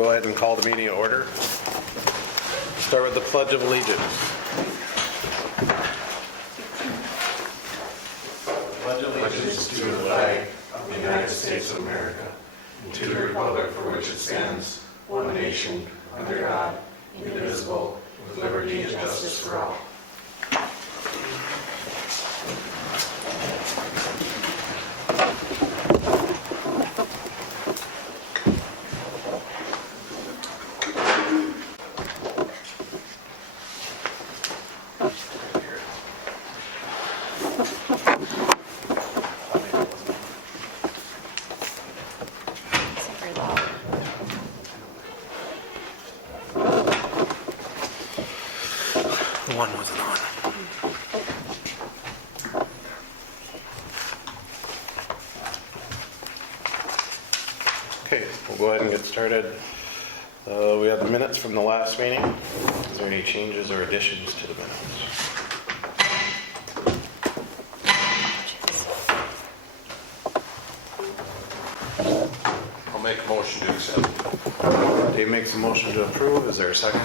go ahead and call the meeting to order. Start with the Pledge of Allegiance. Pledge allegiance to the flag of the United States of America and to the republic for which it stands, one nation, under God, indivisible, with liberty and justice for all. One wasn't on. Okay, we'll go ahead and get started. We have the minutes from the last meeting. Is there any changes or additions to the minutes? I'll make a motion to accept. Dave makes a motion to approve. Is there a second?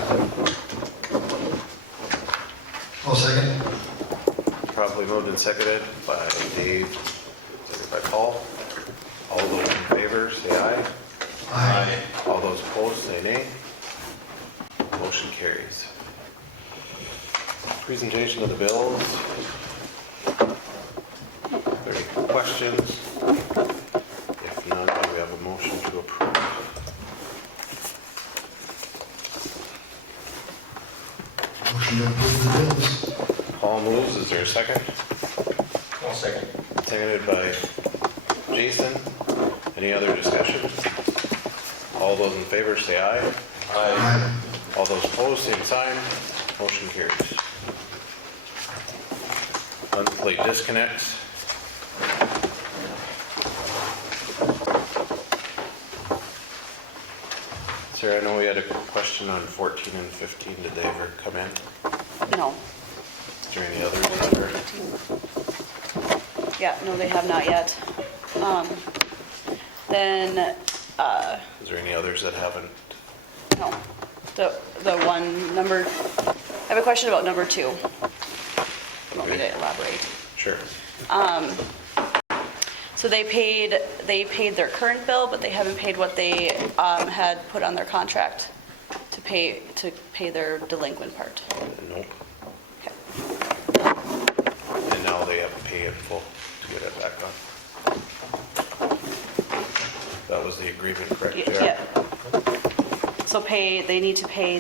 I'll second. Properly moved and seconded by Dave, seconded by Paul. All those in favor, say aye. Aye. All those opposed, say nay. Motion carries. Presentation of the bills. Are there any questions? If none, do we have a motion to approve? Motion to approve the bills. Paul moves. Is there a second? I'll second. Seconded by Jason. Any other discussion? All those in favor say aye. Aye. All those opposed, same sign. Motion carries. Unplate disconnects. Sarah, I know we had a question on 14 and 15. Did they ever come in? No. Is there any others that are? Yeah, no, they have not yet. Then, Is there any others that haven't? no, the one number, I have a question about number 2. You want me to elaborate? Sure. So they paid their current bill, but they haven't paid what they had put on their contract to pay their delinquent part. Nope. Okay. And now they have to pay in full to get it back on. That was the agreement, correct? Yeah. So they need to pay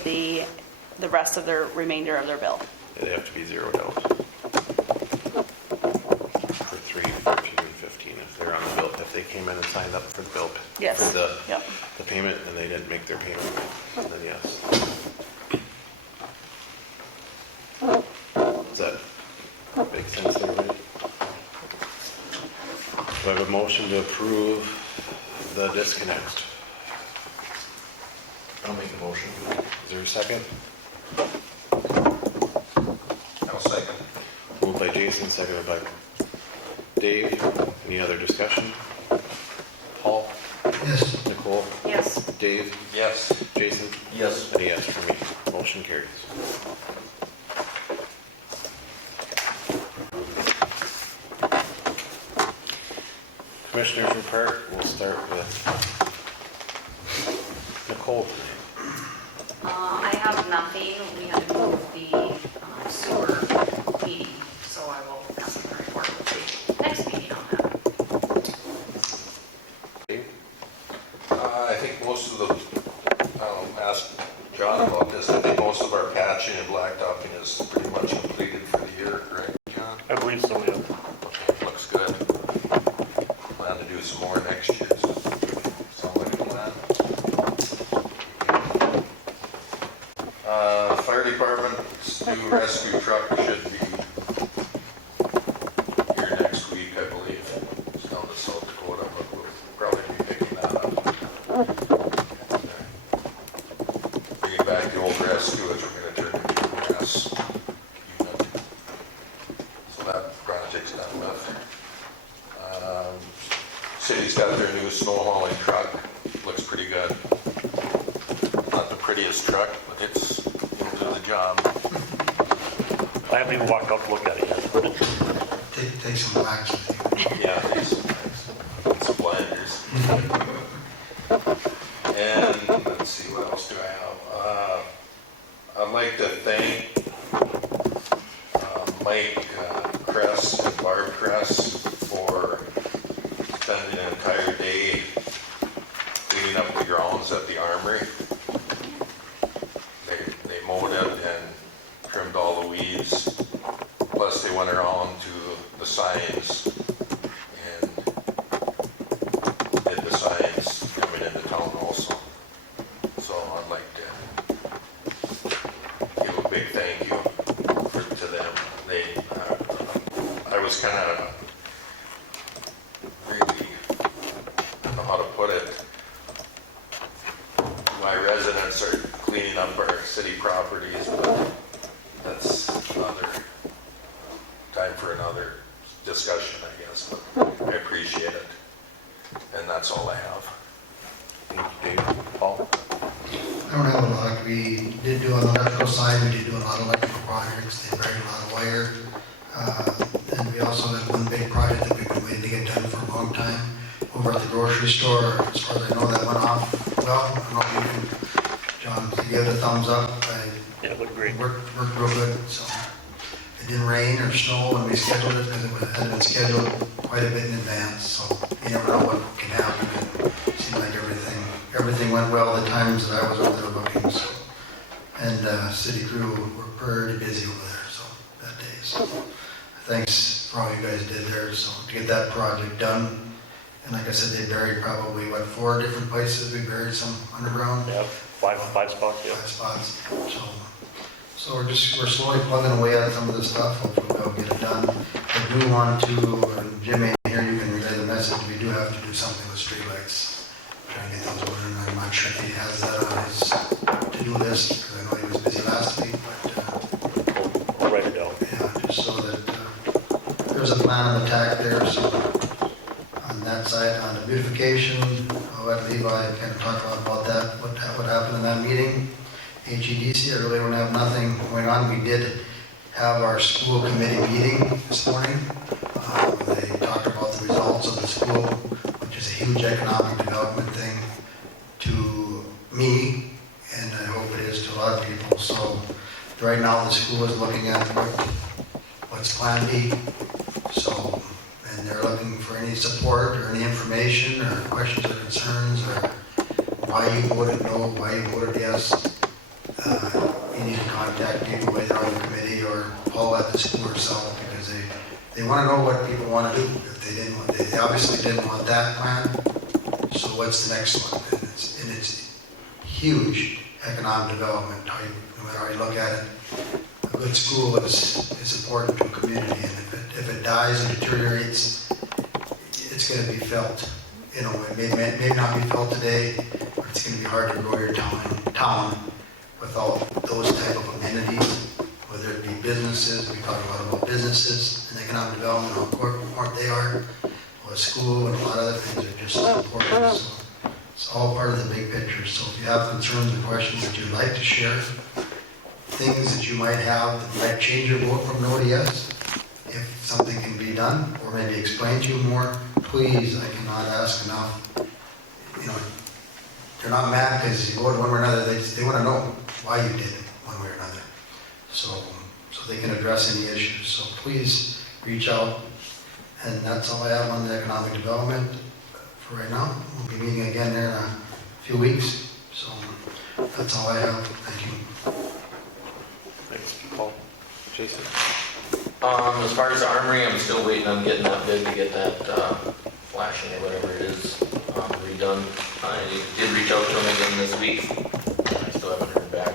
the rest of their remainder of their bill. They have to be zeroed out. For 3, 14, and 15, if they're on the bill, if they came in and signed up for the bill. Yes. For the Yep. payment and they didn't make their payment, then yes. Does that make sense to everybody? Do I have a motion to approve the disconnect? I'll make a motion. Is there a second? I'll second. Moved by Jason, seconded by Dave. Any other discussion? Paul? Yes. Nicole? Yes. Dave? Yes. Jason? Yes. And a yes for me. Motion carries. Commissioners report, we'll start with Nicole. I have nothing. We had to move the sewer meeting, so I will have a report with the next meeting on that. Dave? I think most of the, I'll ask John about this, I think most of our patching and blacktopping is pretty much completed for the year, right, John? I believe so, yeah. Okay, looks good. Plan to do some more next year, so sound like a plan. Fire department's new rescue truck should be here next week, I believe. It's down to South Dakota, but we'll probably be picking that up. Bringing back the old rescue, which we're gonna turn into a grass unit. So that project's done with. City's got their new snow hauling truck, looks pretty good. prettiest truck, but it'll do the job. I haven't even walked out to look at it yet. Take some wax with you. Yeah, some blinders. And let's see, what else do I have? I'd like to thank Mike Kress and Barb Kress for spending an entire day cleaning up the grounds at the armory. They mowed it and trimmed all the weeds. Plus they went around to the signs and did the signs coming into town also. So I'd like to give a big thank you to them. I was kind of really, I don't know how to put it. My residents are cleaning up our city properties, but that's another time for another discussion, I guess, but I appreciate it. And that's all I have. Thank you, Dave. Paul? I don't have a lot. We did do on the electrical side, we did do a lot of electrical projects. They buried a lot of wire. And we also had one big project that we've been waiting to get done for a long time over at the grocery store. As far as I know, that went off well. I don't know if you can, John, to give it a thumbs up. Yeah, it looked great. Worked real good. So it didn't rain or snow when we scheduled it because it had been scheduled quite a bit in advance. So you never know what can happen. It seemed like everything went well the times that I was over there looking. So, and city crew were pretty busy over there. So that day. So thanks for all you guys did there. So to get that project done. And like I said, they buried probably, 4 different places. We buried some underground. Yeah, five spots, yeah. 5 spots. So we're slowly plugging away at some of this stuff. Hopefully we'll get it done. I do want to, Jim ain't here, you can relay the message. We do have to do something with streetlights. Trying to get those ordered. I'm not sure if he has that on his to-do list, because I know he was busy last week, but I'll write it down. yeah, just so that there's a plan of attack there. So on that side, on the beautification, I'll let Levi kind of talk a lot about that, what happened in that meeting. HEDC, I really don't have nothing going on. We did have our school committee meeting this morning. They talked about the results of the school, which is a huge economic development thing to me, and I hope it is to a lot of people. So right now the school is looking at what's Plan B. So, and they're looking for any support or any information or questions or concerns or why you voted no, why you voted yes. You need to contact people whether on the committee or Paul at the school herself, because they want to know what people want to do. If they obviously didn't want that plan, so what's the next one? And it's huge economic development. No matter how you look at it, a good school is important to a community, and if it dies and deteriorates, it's going to be felt. You know, it may not be felt today, but it's going to be hard to grow your town with all those type of amenities, whether it be businesses. We talk a lot about businesses and economic development, how important they are, or a school, and a lot of other things are just as important. So it's all part of the big picture. So if you have concerns or questions that you'd like to share, things that you might have that might change your vote from no to yes, if something can be done, or maybe explain to you more, please, I cannot ask enough. You know, they're not mad because you voted one way or another. They want to know why you did it one way or another, so they can address any issues. So please reach out, and that's all I have on the economic development for right now. We'll be meeting again there in a few weeks, so that's all I have. Thank you. Thanks, Paul. Jason? As far as the armory, I'm still waiting on getting that bid to get that flashing or whatever it is redone. I did reach out to him again this week. I still haven't heard back.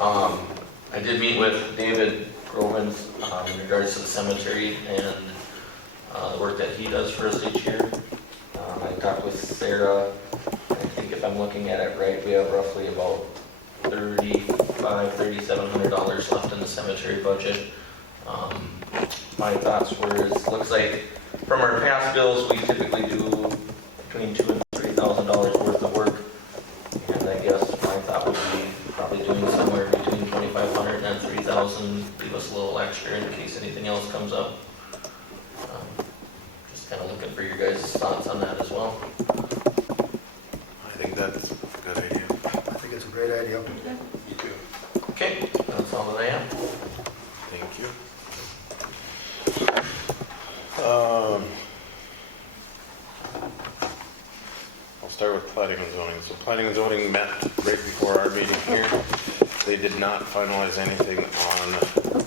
I did meet with David Grovins in regards to the cemetery and the work that he does for us each year. I talked with Sarah. I think if I'm looking at it right, we have roughly about $3,700 left in the cemetery budget. My thoughts were, it looks like from our past bills, we typically do between $2,000 and $3,000 worth of work. And I guess my thought would be extra in case anything else comes up. Just kind of looking for your guys' thoughts on that as well. I think that's a good idea. I think it's a great idea. Me too. Okay, that's all that I have. Thank you. I'll start with planning and zoning. So planning and zoning met right before our meeting here. They did not finalize anything on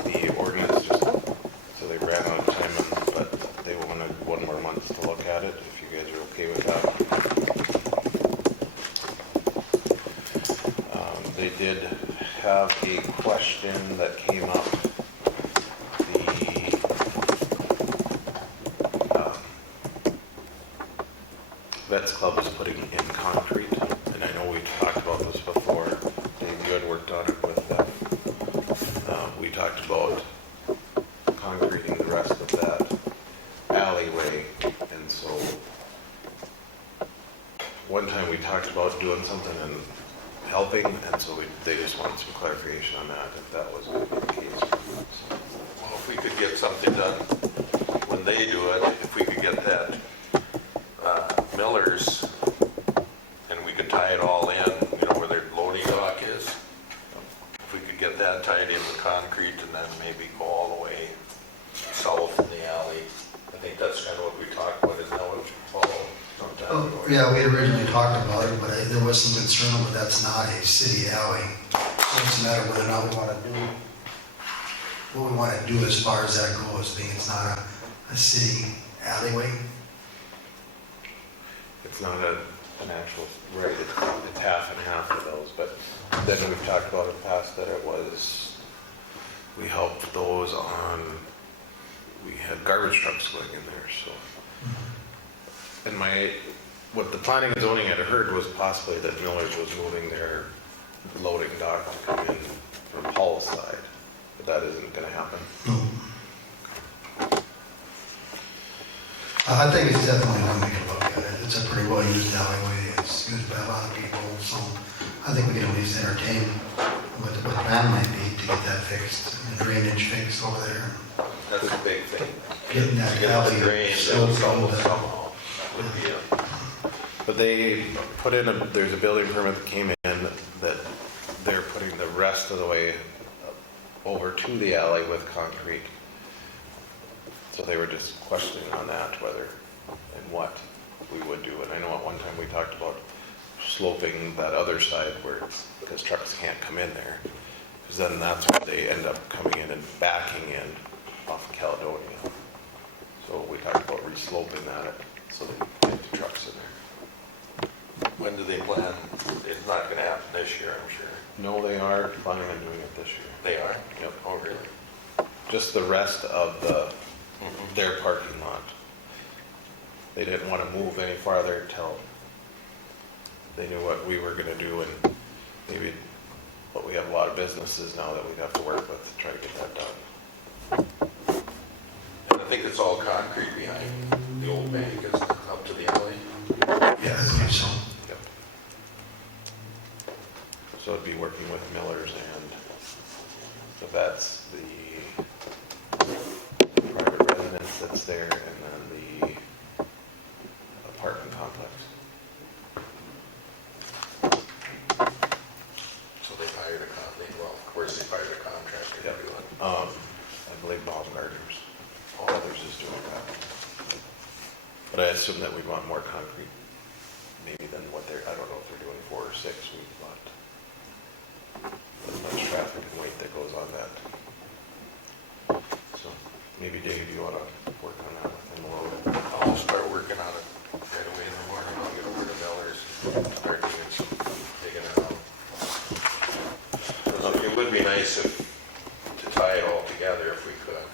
the ordinance, so they ran out of time, but they wanted 1 more month to look at it, if you guys are okay with that. They did have a question that came up. Vets Club is putting in concrete, and I know we've talked about this before. Dave, you had worked on it with them. We talked about concreting the rest of that alleyway, and so one time we talked about doing something and helping, and so they just wanted some clarification on that, if that was going to be the case. Well, if we could get something done when they do it, if we could get that Miller's, and we could tie it all in, where their loading dock is. If we could get that tied in with concrete and then maybe go all the way south in the alley. I think that's kind of what we talked about, is that what we follow sometime? Oh, yeah, we had originally talked about it, but there was some concern that that's not a city alley. So it's a matter of whether or not we want to do, what we want to do as far as that goes, being it's not a city alleyway. It's not an actual, right, it's half and half of those, but then we've talked about in the past that it was, we helped those on, we had garbage trucks going in there, so. And what the planning and zoning had heard was possibly that Miller's was moving their loading dock to come in from Paul's side, but that isn't gonna happen. No. I think it's definitely something we can look at it. It's a pretty well-used alleyway. It's used by a lot of people, so I think we can at least entertain what the plan might be to get that fixed, the drainage fixed over there. That's a big thing. Getting that To get alley the drain, filled somehow would be a, But they put in there's a building permit that came in that they're putting the rest of the way over to the alley with concrete. So they were just questioning on that, whether and what we would do. And I know at one time we talked about sloping that other side because trucks can't come in there. Because then that's when they end up coming in and backing in off of Caledonia. So we talked about resloping that so they can get the trucks in there. when do they plan? It's not gonna happen this year, I'm sure. No, they are planning on doing it this year. They are? Yep. Oh, really? Just the rest of their parking lot. They didn't want to move any farther till they knew what we were gonna do, and maybe, but we have a lot of businesses now that we'd have to work with to try to get that done. And I think it's all concrete behind the old bank, isn't it, up to the alley? Yeah, I think so. Yep. So it'd be working with Miller's and the vets, the private residence that's there, and then the apartment complex. So they hired well, of course they hired a contractor to Yep. do it. I believe Baumgartner's, all others is doing that. But I assume that we want more concrete, maybe than what I don't know if they're doing 4 or 6, we've got as much traffic and weight that goes on that. So maybe Dave, you wanna work on that with him a little bit? I'll start working on it right away in the morning. I'll get over to Miller's, start doing some digging around. It would be nice to tie it all together if we could.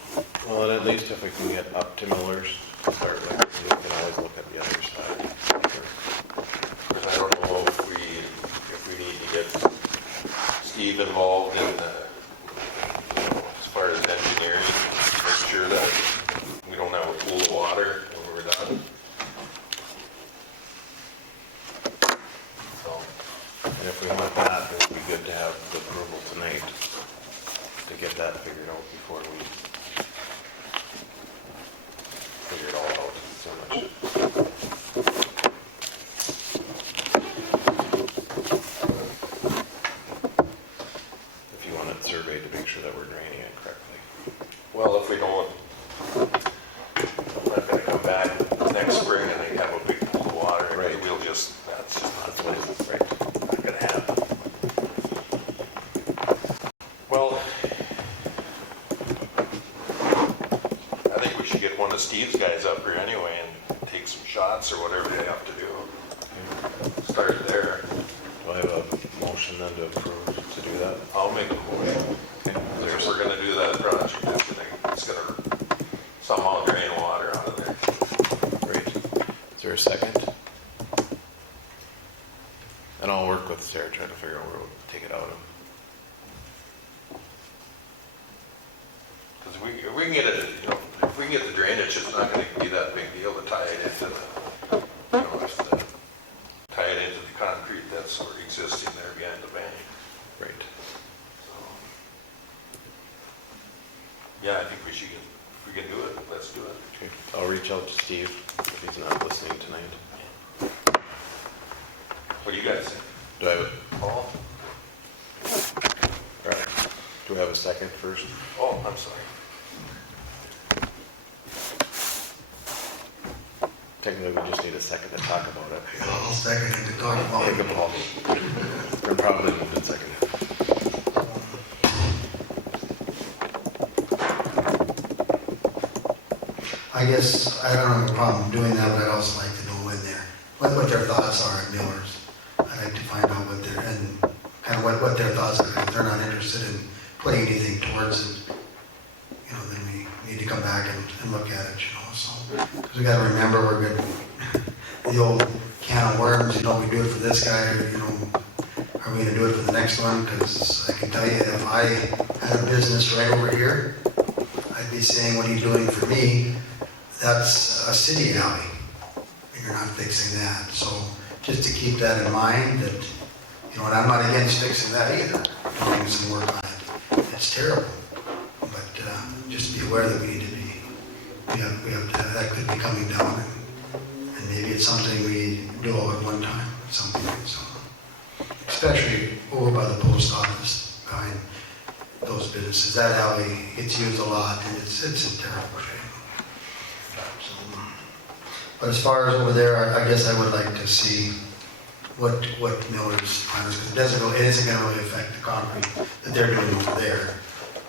Well, and at least if we can get up to Miller's, to start with, we can always look at the other side. Because I don't know if we need to get Steve involved in, as far as engineering, make sure that we don't have a pool of water when we're done. So, And if we want that, it would be good to have the approval tonight to get that figured out before we should get one of Steve's guys up here anyway and take some shots or whatever they have to do. Start there. Do I have a motion then to approve to do that? I'll make a motion. If we're gonna do that project, it's gonna somehow drain water out of there. Great. Is there a second? And I'll work with Sarah, trying to figure out where we'll take it out of. Because if we can get it, you know, if we can get the drainage, it's not gonna be that big deal to tie it into the, you know, tie it into the concrete that's already existing there behind the bank. Right. So, yeah, I think we should get, if we can do it, let's do it. Okay. I'll reach out to Steve if he's not listening tonight. What do you guys think? Do I have it? Paul? All right. Do we have a second first? Oh, I'm sorry. Technically, we just need a second to talk about it. I'll second it to talk about Take it. a Paul. Or probably moved in second. I guess I don't have a problem doing that, but I'd also like to know what their thoughts are at Miller's. I'd like to find out what their, and kind of what their thoughts are. If they're not interested in putting anything towards it, you know, then we need to come back and look at it, you know, so. Because we gotta remember, we're good, the old can of worms, you know, we do it for this guy, you know, are we gonna do it for the next one? Because I can tell you, if I had a business right over here, I'd be saying, what are you doing for me? That's a city alley, and you're not fixing that. So just to keep that in mind, that, you know, and I'm not against fixing that either, doing some work on it. It's terrible, but just be aware that we need to be, we have to, that could be coming down, and maybe it's something we do all at one time, something, so. Especially over by the post office, behind those businesses. That alley gets used a lot, and it's in terrible shape. So, but as far as over there, I guess I would like to see what Miller's plan is, because it isn't going to really affect the concrete that they're doing over there,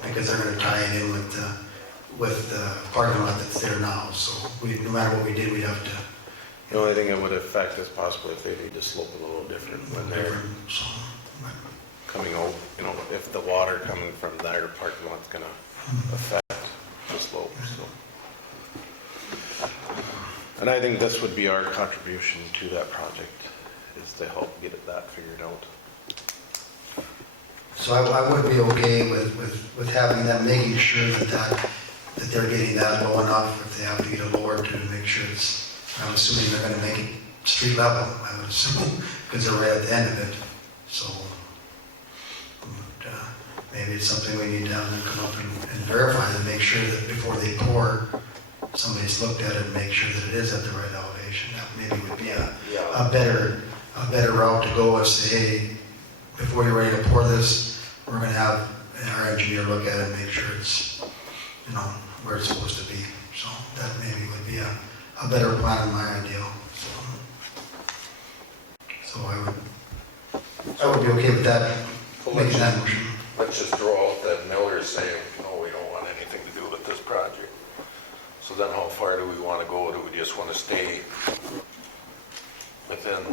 because they're going to tie it in with the parking lot that's there now. So no matter what we did, we'd have to. The only thing it would affect is possibly if they need to slope a little different when they're So, coming out, you know, if the water coming from their parking lot's gonna affect the slope, so. And I think this would be our contribution to that project, is to help get that figured out. So I would be okay with having them, making sure that they're getting that low enough, if they have to get it lower to make sure it's, I'm assuming they're gonna make it street level, I would assume, because they're right at the end of it, so. But, maybe it's something we need to have them come up and verify to make sure that before they pour, somebody's looked at it and make sure that it is at the right elevation. That maybe would be a better route to go, is say, hey, before you're ready to pour this, we're gonna have our engineer look at it and make sure it's, you know, where it's supposed to be. So that maybe would be a better plan in my ideal. So I would be okay with that, making that motion. Let's just throw out that Miller is saying, no, we don't want anything to do with this project. So then how far do we want to go? Do we just want to stay within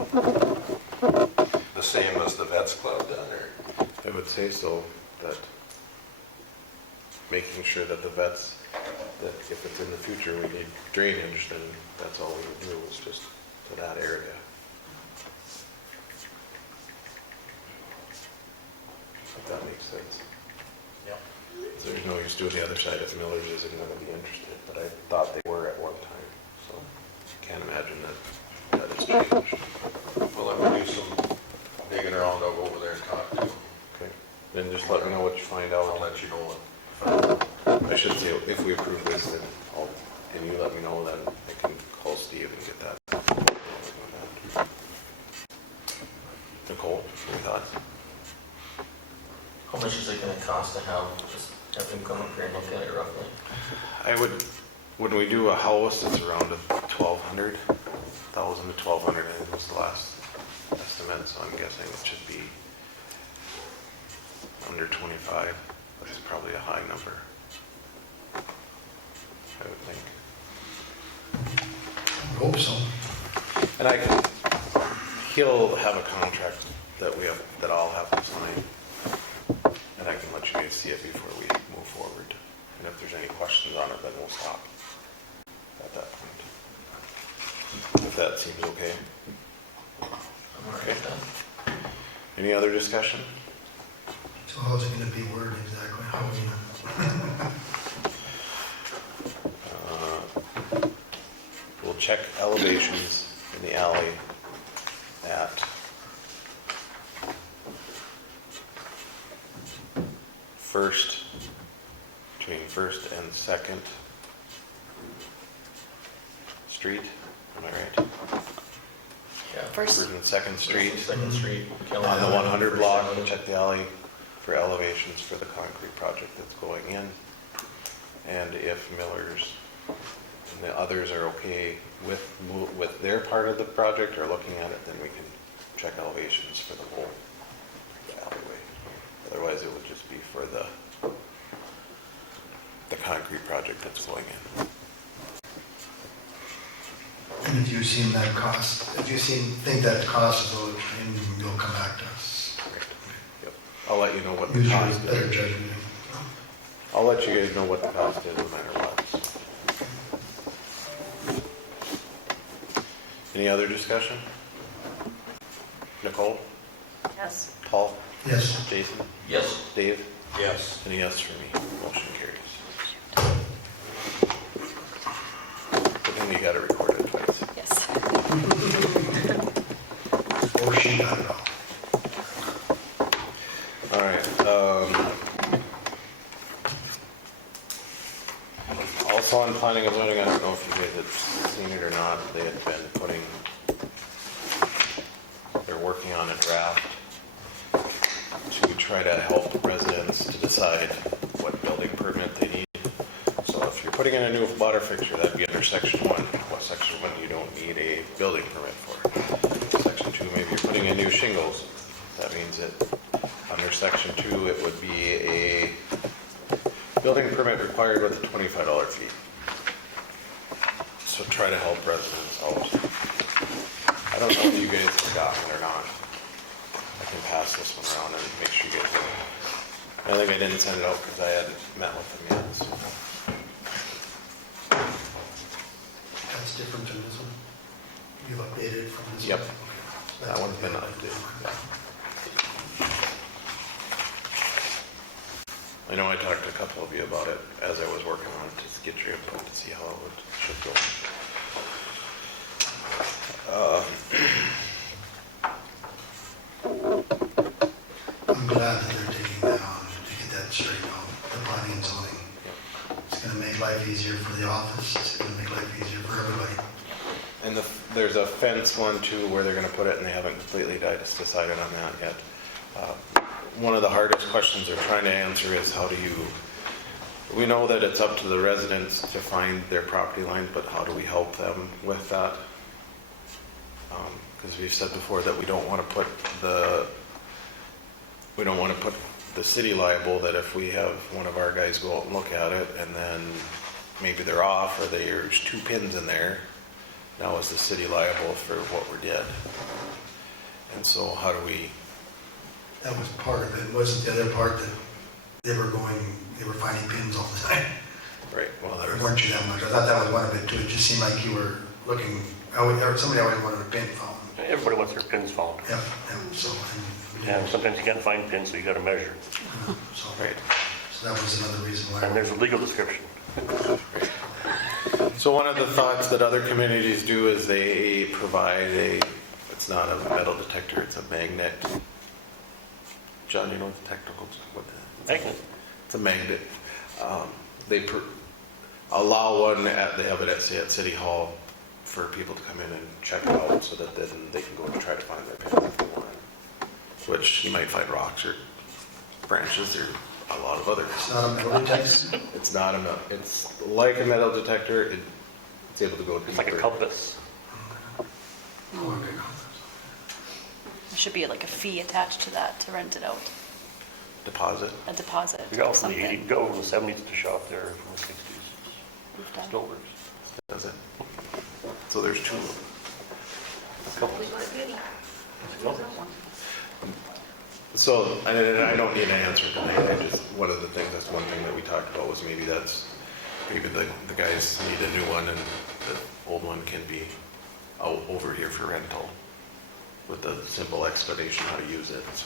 the same as the Vets Club then, or? I would say so, that making sure that the vets, that if it's in the future we need drainage, then that's all we would do, is just to that area. If that makes sense. Yep. There's no use doing the other side if Miller's isn't going to be interested, but I thought they were at one time, so can't imagine that has changed. Well, I'm gonna do some digging around, I'll go over there and talk to them. Okay, then just let me know what you find out. I'll let you know what. I should say, if we approve this, then and you let me know, then I can call Steve and get that. Nicole, any thoughts? How much is it gonna cost to just have him come up here and look at it roughly? I would, when we do a house, it's around 1,200, 1,000 to 1,200, I think was the last estimate, so I'm guessing it should be under 25, which is probably a high number, I would think. Hope so. And he'll have a contract that I'll have to sign. And I can let you guys see it before we move forward. And if there's any questions on it, then we'll stop at that point. If that seems okay. I'm all right with that. Any other discussion? So how's it gonna be worded exactly? How are you We'll check elevations in the alley at between First and Second Street, am I right? Yeah. First, First and Second Street, Second Street. on the 100 block, check the alley for elevations for the concrete project that's going in. And if Miller's and the others are okay with their part of the project or looking at it, then we can check elevations for the whole alleyway. Otherwise, it would just be for the concrete project that's going in. And if you seen that cost, think that cost is low, and you'll come back to us. Correct. Yep. I'll let you know what the Use your cost better is. judgment. I'll let you guys know what the cost is no matter what. Any other discussion? Nicole? Yes. Paul? Yes. Jason? Yes. Dave? Yes. And a yes for me. Motion carries. But then you gotta record it twice. yes. Or she got it all. All right. Also on planning and zoning, I don't know if you guys have seen it or not, they had been they're working on a draft to try to help residents to decide what building permit they need. So if you're putting in a new water fixture, that'd be under section 1. What section 1 you don't need a building permit for. Section 2, maybe you're putting in new shingles. That means that under section 2, it would be a building permit required with a $25 fee. So try to help residents out. I don't know if you guys have gotten it or not. I can pass this one around and make sure you guys know. I think I didn't send it out because I hadn't met with them yet. So. That's different than this one. You've updated from this one? Yep. Okay. That one's been updated. Yeah. I know I talked to a couple of you about it as I was working on it to get your input to see how it should go. I'm glad that they're taking that on to get that straightened out, the planning and zoning. It's gonna make life easier for the office, it's gonna make life easier for everybody. And there's a fence one too where they're gonna put it, and they haven't completely decided on that yet. One of the hardest questions they're trying to answer is we know that it's up to the residents to find their property lines, but how do we help them with that? Because we've said before that we don't want to put the city liable, that if we have one of our guys go out and look at it and then maybe they're off or there's 2 pins in there, now is the city liable for what we did? And so how do we? That was part of it, wasn't the other part that they were finding pins all the time? Right, well, Or weren't you that much? I thought that was one of it too, it just seemed like you were looking, somebody always wanted a pin found. Everybody wants their pins found. Yeah, so, And sometimes you can't find pins, so you gotta measure. so, right. so that was another reason why. And there's a legal description. So one of the thoughts that other communities do is they provide it's not a metal detector, it's a magnet. John, you know what the technical, Magnet. It's a magnet. They allow one they have it at City Hall for people to come in and check it out so that then they can go and try to find their pins if they want. Which you might find rocks or branches or a lot of others. It's not a metal detector? It's not it's like a metal detector. It's able to go deeper. It's like a compass. Oh, okay. There should be like a fee attached to that to rent it out, Deposit. a deposit We go or from the 80s, something. go from the 70s to shop there from the 60s. We've done. Still works. Does it? So there's two. So, and I don't need an answer tonight, I just, one of the things, that's one thing that we talked about was maybe the guys need a new one and the old one can be out over here for rental with a simple explanation how to use it, so.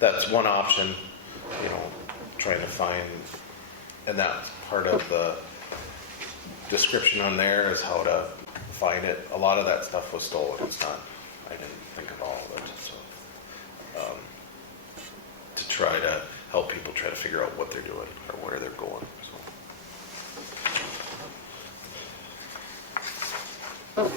That's one option, you know, trying to find, and that's part of the description on there is how to find it. A lot of that stuff was stolen. It's not, I didn't think of all of it, so. To try to help people try to figure out what they're doing or where they're going, so.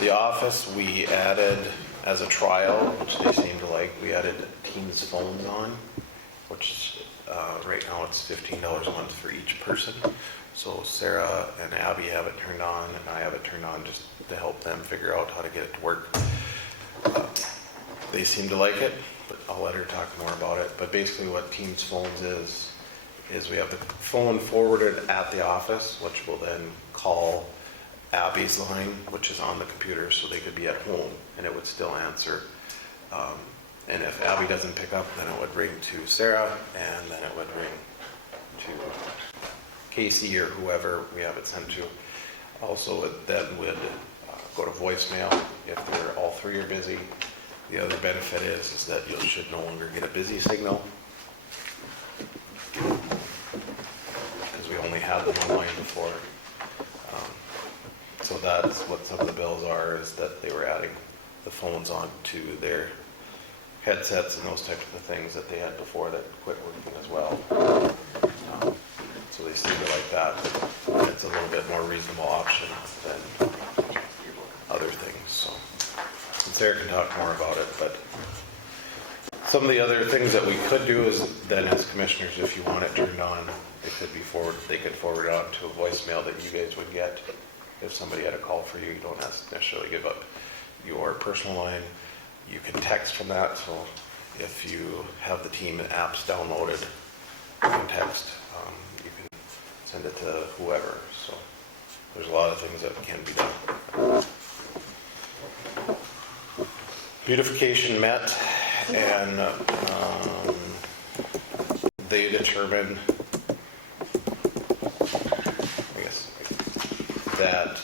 The office, we added as a trial, which they seem to like, we added Teams phones on, which right now it's $15 a month for each person. So Sarah and Abby have it turned on, and I have it turned on just to help them figure out how to get it to work. They seem to like it, but I'll let her talk more about it. But basically what Teams phones is we have the phone forwarded at the office, which will then call Abby's line, which is on the computer, so they could be at home and it would still answer. And if Abby doesn't pick up, then it would ring to Sarah, and then it would ring to Casey or whoever we have it sent to. Also, it then would go to voicemail if they're all three are busy. The other benefit is that you should no longer get a busy signal, because we only had the one line before. So that's what some of the bills are, is that they were adding the phones on to their headsets and those types of things that they had before that quit working as well. So they seem to like that. It's a little bit more reasonable option than other things. So Sarah can talk more about it, but some of the other things that we could do is then as commissioners, if you want it turned on, it could be they could forward it on to a voicemail that you guys would get. If somebody had a call for you, you don't necessarily give up your personal line. You can text from that, so if you have the team apps downloaded, you can text, you can send it to whoever. So there's a lot of things that can be done. Beautification met, and they determined, I guess, that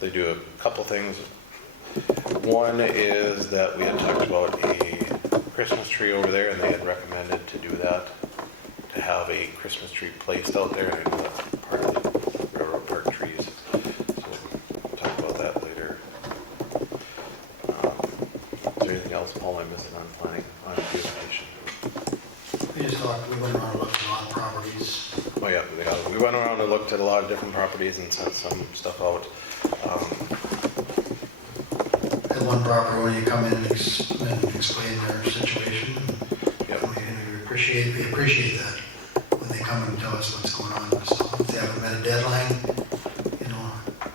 they do a couple things. One is that we had talked about a Christmas tree over there, and they had recommended to do that, to have a Christmas tree placed out there. I know that's part of the railroad park trees, so we'll talk about that later. Is there anything else, Paul, I'm missing on planning, on beautification? We went around and looked at a lot of properties. Oh yeah, we went around and looked at a lot of different properties and sent some stuff out. At one property where you come in and explain their situation. Yep. And we appreciate that when they come and tell us what's going on. So if they haven't met a deadline,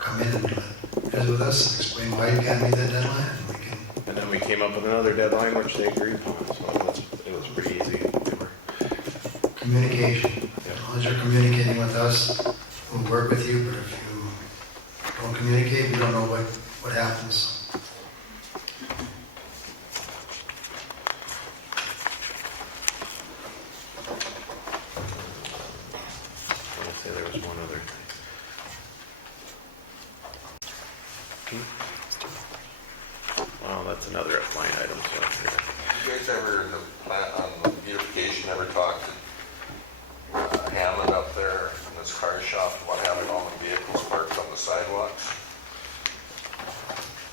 come in and visit with us and explain why you can't meet that deadline. And then we came up with another deadline, which they agreed on, so it was pretty easy. Communication. As long as you're communicating with us, we'll work with you, but if you don't communicate, we don't know what happens. I would say there was one other thing. Well, that's another line item, so I figured. You guys ever, the plant on the beautification, ever talked to Hammond up there in his car shop about having all the vehicles parked on the sidewalks?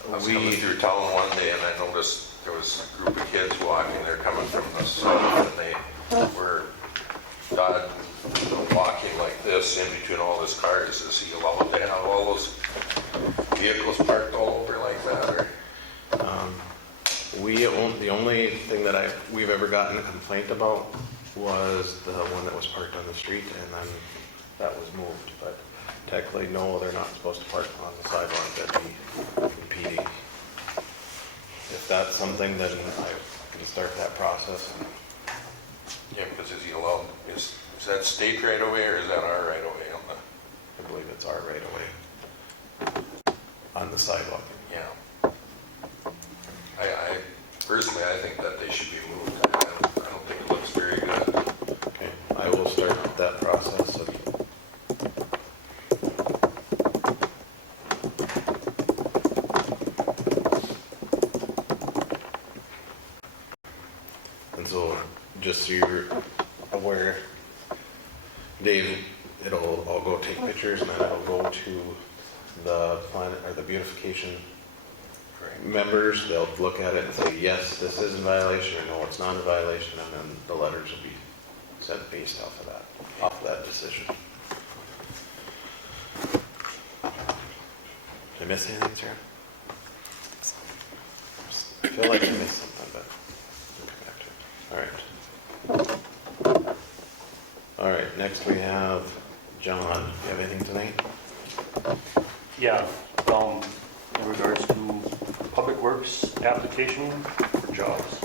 I was coming through town one day and I noticed there was a group of kids walking, they're coming from the south, and they were walking like this in between all those cars. Is he allowed to have all those vehicles parked all over like that, or? The only thing that we've ever gotten a complaint about was the one that was parked on the street, and then that was moved. But technically, no, they're not supposed to park on the sidewalk. That'd be that's something, then I can start that process. Yeah, because is he allowed, is that state right away or is that our right away on the? I believe it's our right away on the sidewalk. Yeah. I personally, I think that they should be moved. I don't think it looks very good. Okay, I will start that process. And so, just so you're aware, Dave, I'll go take pictures and then it'll go to the planet or the beautification members. They'll look at it and say, yes, this is in violation, or no, it's not in violation, and then the letters will be sent based off of that decision. Did I miss anything, Sarah? I feel like I missed something, but we'll come back to it. All right, next we have John. Do you have anything tonight? Yeah, in regards to Public Works application for jobs.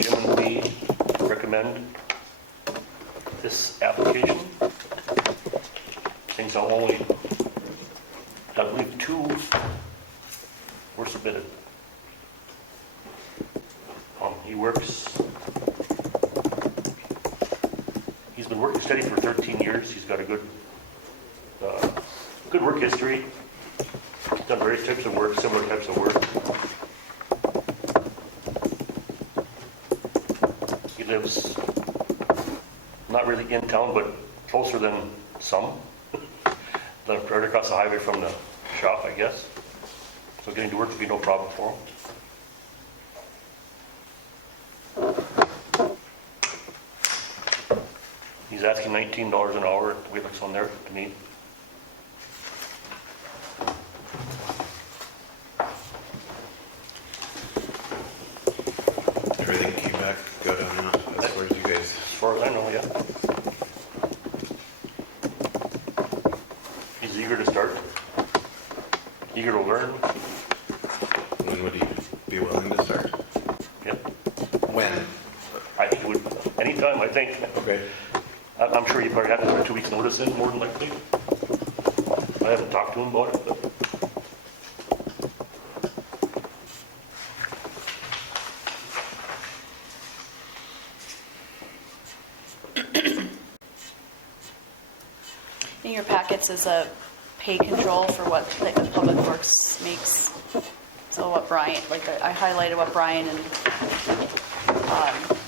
Jim and we recommend this application. Things are only, I believe, 2 were submitted. He's been working steady for 13 years. He's got a good work history. He's done various types of work, similar types of work. He lives not really in town, but closer than some. Lived right across the highway from the shop, I guess. So getting to work would be no problem for him. He's asking $19 an hour, the way it looks on there to me. Everything came back good on that, as far as you guys. As far as I know, yeah. He's eager to start, eager to learn. When would he be willing to start? Yep. When? I think it would, anytime, I think. Okay. I'm sure he probably had to put 2 weeks' notice in, more than likely. I haven't talked to him about it, but. In your packets is a pay control for what like, the Public Works makes. So what Brian, like I highlighted what Brian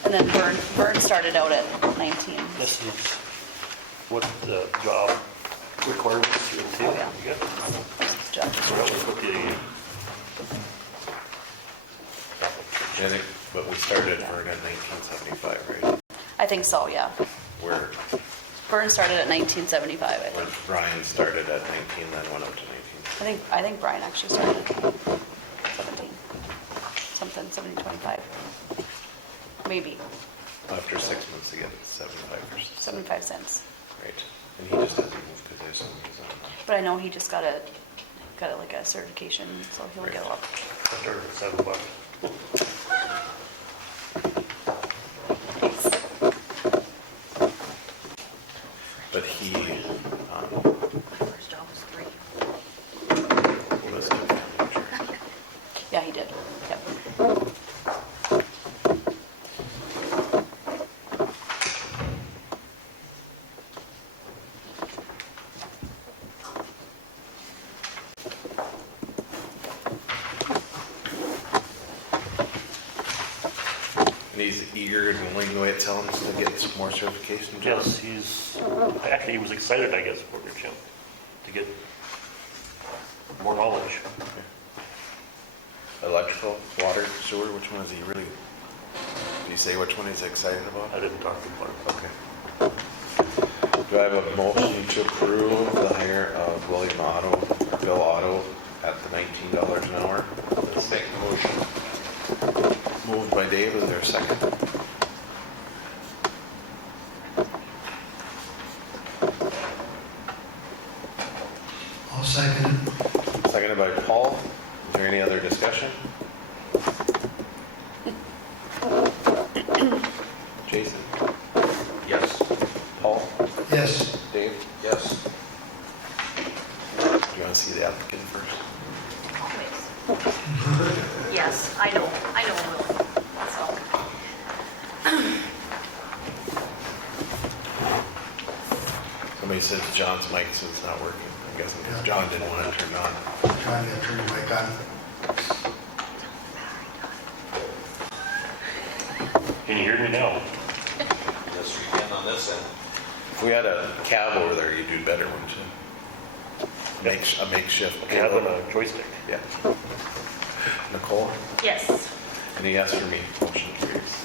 and then Vern started out at 19. This is what the job requirements entail. Oh, yeah. Yeah. This is Jeff. So that was what I think, but we started for it at 1975, right? I think so, yeah. Where Vern started at 1975, I when think. Brian started at 19, then went up to 19. I think Brian actually started at 17. Something, 1725. Maybe, After 6 months to get it, 75 or 75 cents. right? And he just hasn't moved because there's some he's on. But I know he just got like a certification, so he'll get a lot. I started at $7. Thanks. But he, My first job was 3. was a manager. Yeah, he did. Yep. And he's eager and willing to wait till him to get some more certification. John? Yes, actually, he was excited, I guess, for it, Jim, to get more knowledge. Electrical, water, sewer, which one is he really, did he say which one he's excited about? I didn't talk to him about it. Okay. Do I have a motion to approve the hire of William Otto, or Bill Otto, at the $19 an hour? Let's make the motion. Moved by Dave, is there a second? I'll second it. Seconded by Paul. Is there any other discussion? in first. Always. Yes, I know, Will. So, Somebody says John's mic is not working. I'm guessing because John didn't want it turned on. Trying to turn your mic on. Can you hear me now? Yes, we can on this end. If we had a cab over there, you'd do better, wouldn't you? A makeshift. Cab and a joystick. Yeah. Nicole, yes. any yes for me? Motion carries.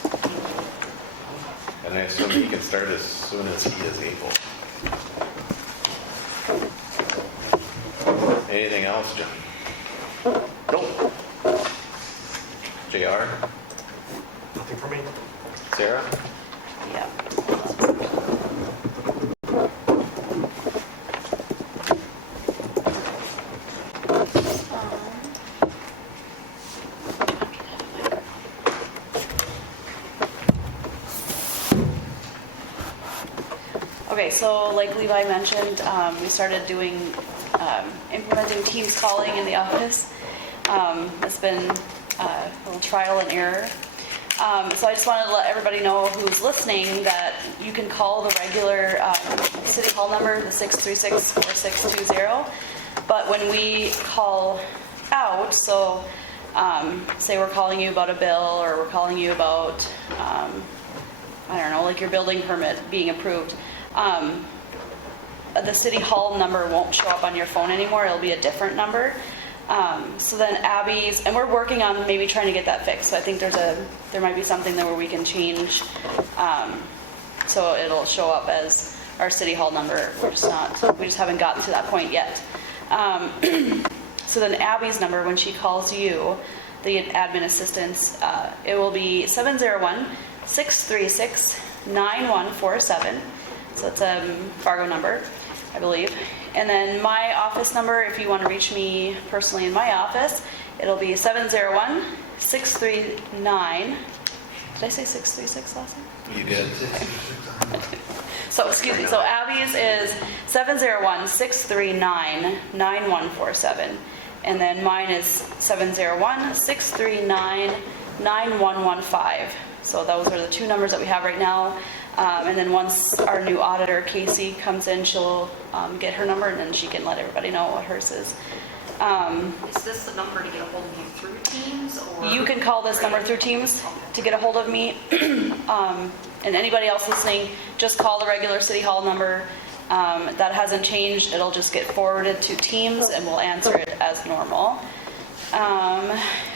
And I assume he can start as soon as he is able. Anything else, John? Nope, JR? nothing for me. Sarah? Yeah. Okay, so like Levi mentioned, we started doing, implementing Teams calling in the office. It's been a little trial and error. So I just wanted to let everybody know who's listening that you can call the regular City Hall number, the 636-4620. But when we call out, so say we're calling you about a bill or we're calling you about, I don't know, like your building permit being approved, the City Hall number won't show up on your phone anymore. It'll be a different number. So then Abby's, and we're working on maybe trying to get that fixed. So I think there might be something there where we can change, so it'll show up as our City Hall number. We just haven't gotten to that point yet. So then Abby's number, when she calls you, the admin assistance, it will be 701-636-9147. So it's a Fargo number, I believe. And then my office number, if you want to reach me personally in my office, it'll be 701-639. Did I say 636 last time? You did. So, excuse me, so Abby's is 701-639-9147. And then mine is 701-639-9115. So those are the two numbers that we have right now. And then once our new auditor, Casey, comes in, she'll get her number and then she can let everybody know what hers is. Is this the number to get a hold of you through Teams, or? You can call this number through Teams to get a hold of me. And anybody else listening, just call the regular City Hall number. That hasn't changed. It'll just get forwarded to Teams and we'll answer it as normal.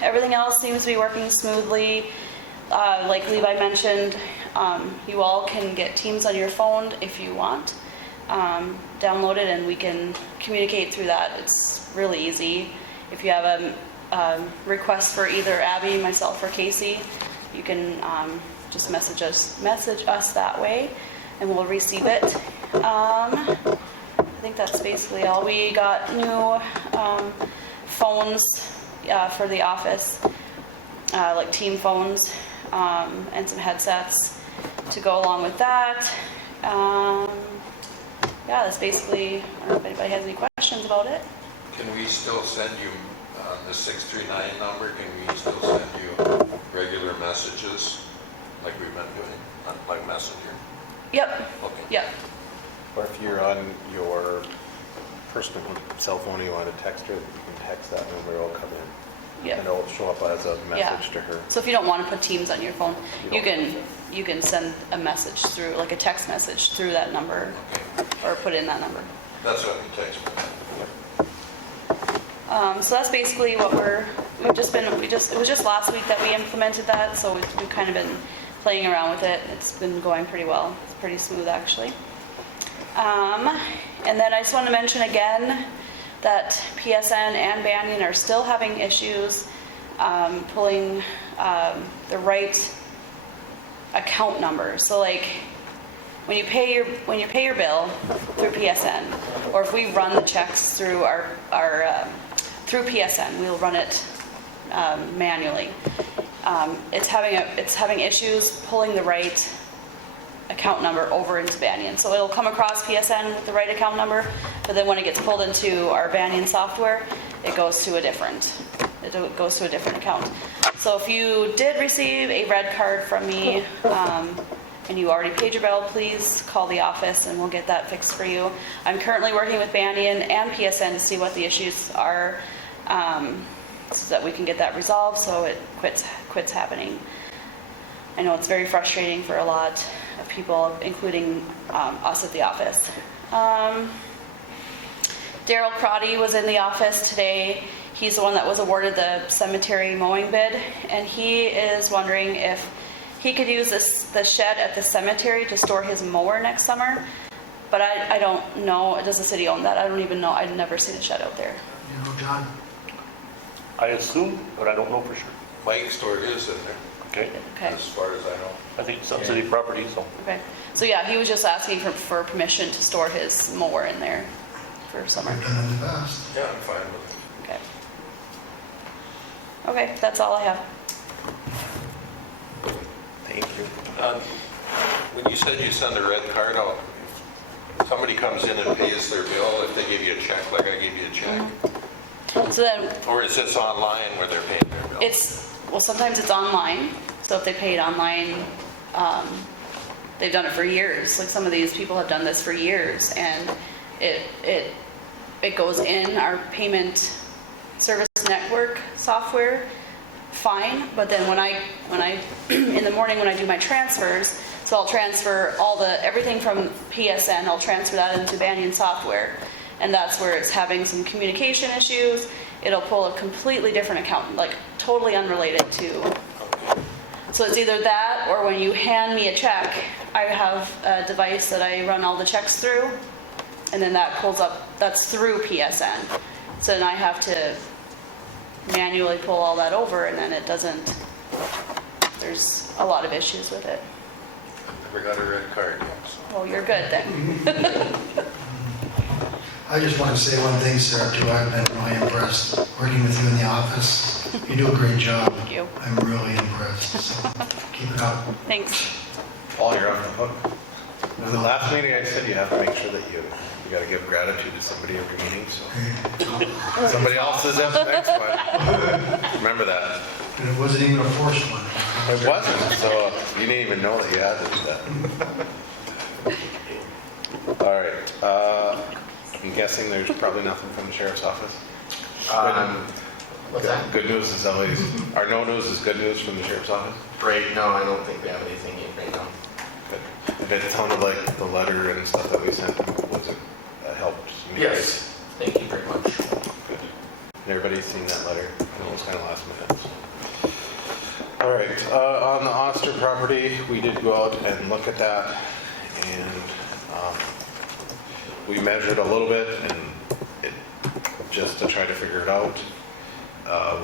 Everything else seems to be working smoothly. Like Levi mentioned, you all can get Teams on your phone if you want. Download it and we can communicate through that. It's really easy. If you have a request for either Abby, myself, or Casey, you can just message us that way and we'll receive it. I think that's basically all. We got new phones for the office, like team phones, and some headsets to go along with that. Yeah, that's basically, I don't know if anybody has any questions about it. Can we still send you, the 639 number, can we still send you regular messages like we've been doing, like Messenger? Yep, Okay. yep, Or if you're on your personal cell phone and you want to text her, you can text that number, it'll come in. yep. And it'll show up as a Yeah. message to her. So if you don't want to put Teams on your phone, You you can send a message through, like a text message through that number, or put in that number. That's what we text me. So that's basically what it was just last week that we implemented that, so we've kind of been playing around with it. It's been going pretty well. It's pretty smooth, actually. And then I just want to mention again that PSN and Banyan are still having issues pulling the right account number. So like when you pay your bill through PSN, or if we run the checks through our through PSN, we'll run it manually. It's having issues pulling the right account number over into Banyan. So it'll come across PSN with the right account number, but then when it gets pulled into our Banyan software, it goes to a different account. So if you did receive a red card from me, and you already paid your bill, please call the office and we'll get that fixed for you. I'm currently working with Banyan and PSN to see what the issues are, so that we can get that resolved so it quits happening. I know it's very frustrating for a lot of people, including us at the office. Daryl Crotty was in the office today. He's the one that was awarded the cemetery mowing bid, and he is wondering if he could use the shed at the cemetery to store his mower next summer. But I don't know, does the city own that? I don't even know, I've never seen a shed out there. You know, John? I assume, but I don't know for sure. Mike stored his in there, Okay? Okay, as far as I know. I think it's some city property, so. okay. So yeah, he was just asking for permission to store his mower in there for summer. We've done in the past. Yeah, I'm fine with Okay. Okay, that's all I have. it. Thank you. When you said you send a red card out, if somebody comes in and pays their bill, if they give you a check, like I gave you a check, So then or is this online where they're paying their bill? well, sometimes it's online. So if they pay it online, they've done it for years. Like some of these people have done this for years, and it goes in our payment service network software, fine. But then when I in the morning when I do my transfers, so I'll transfer everything from PSN, I'll transfer that into Banyan software, and that's where it's having some communication issues. It'll pull a completely different account, like totally unrelated to. So it's either that, or when you hand me a check, I have a device that I run all the checks through, and then that pulls up, that's through PSN. So then I have to manually pull all that over, and then it doesn't, there's a lot of issues with it. Never got a red card yet, so. Well, you're good then. I just want to say one thing, Sarah, too. I've been really impressed working with you in the office. You do a great job. Thank you. I'm really impressed, so keep it up. Thanks. Paul, you're on the hook. In the last meeting, I said you have to make sure that you got to give gratitude to somebody every meeting, so. Somebody else is up next one. Remember that. And it wasn't even a forced one. It wasn't, so you didn't even know that you had to do that. All right, I'm guessing there's probably nothing from the sheriff's office? What's that? Good news is always, or no news is good news from the sheriff's office? Right, no, I don't think we have anything yet right now. Good. And it sounded like the letter and stuff that we sent, was it, helped? you guys? Yes, thank you very much. Good. Everybody's seen that letter? I know it was kind of last minute. So. All right, on the Oster property, we did go out and look at that, and we measured a little bit, and just to try to figure it out.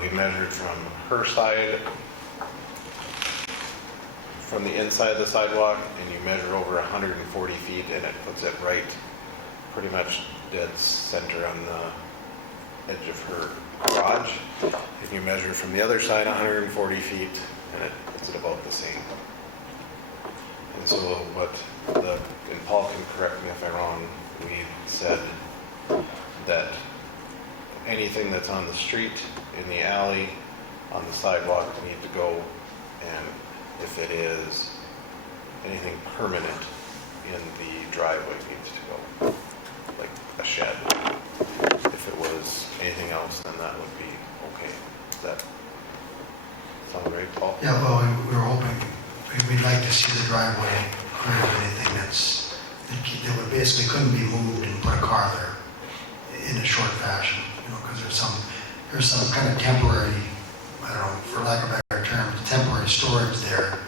We measured from her side, from the inside of the sidewalk, and you measure over 140 feet, and it puts it right, pretty much dead center on the edge of her garage. And you measure from the other side 140 feet, and it puts it about the same. And so and Paul can correct me if I'm wrong, we said that anything that's on the street, in the alley, on the sidewalk need to go, and if it is anything permanent in the driveway needs to go, like a shed. If it was anything else, then that would be okay. Does that sound right, Paul? Yeah, well, we were hoping, we'd like to see the driveway clear of anything that would basically couldn't be moved and put a car there in a short fashion, because there's some kind of temporary, I don't know, for lack of a better term, temporary storage there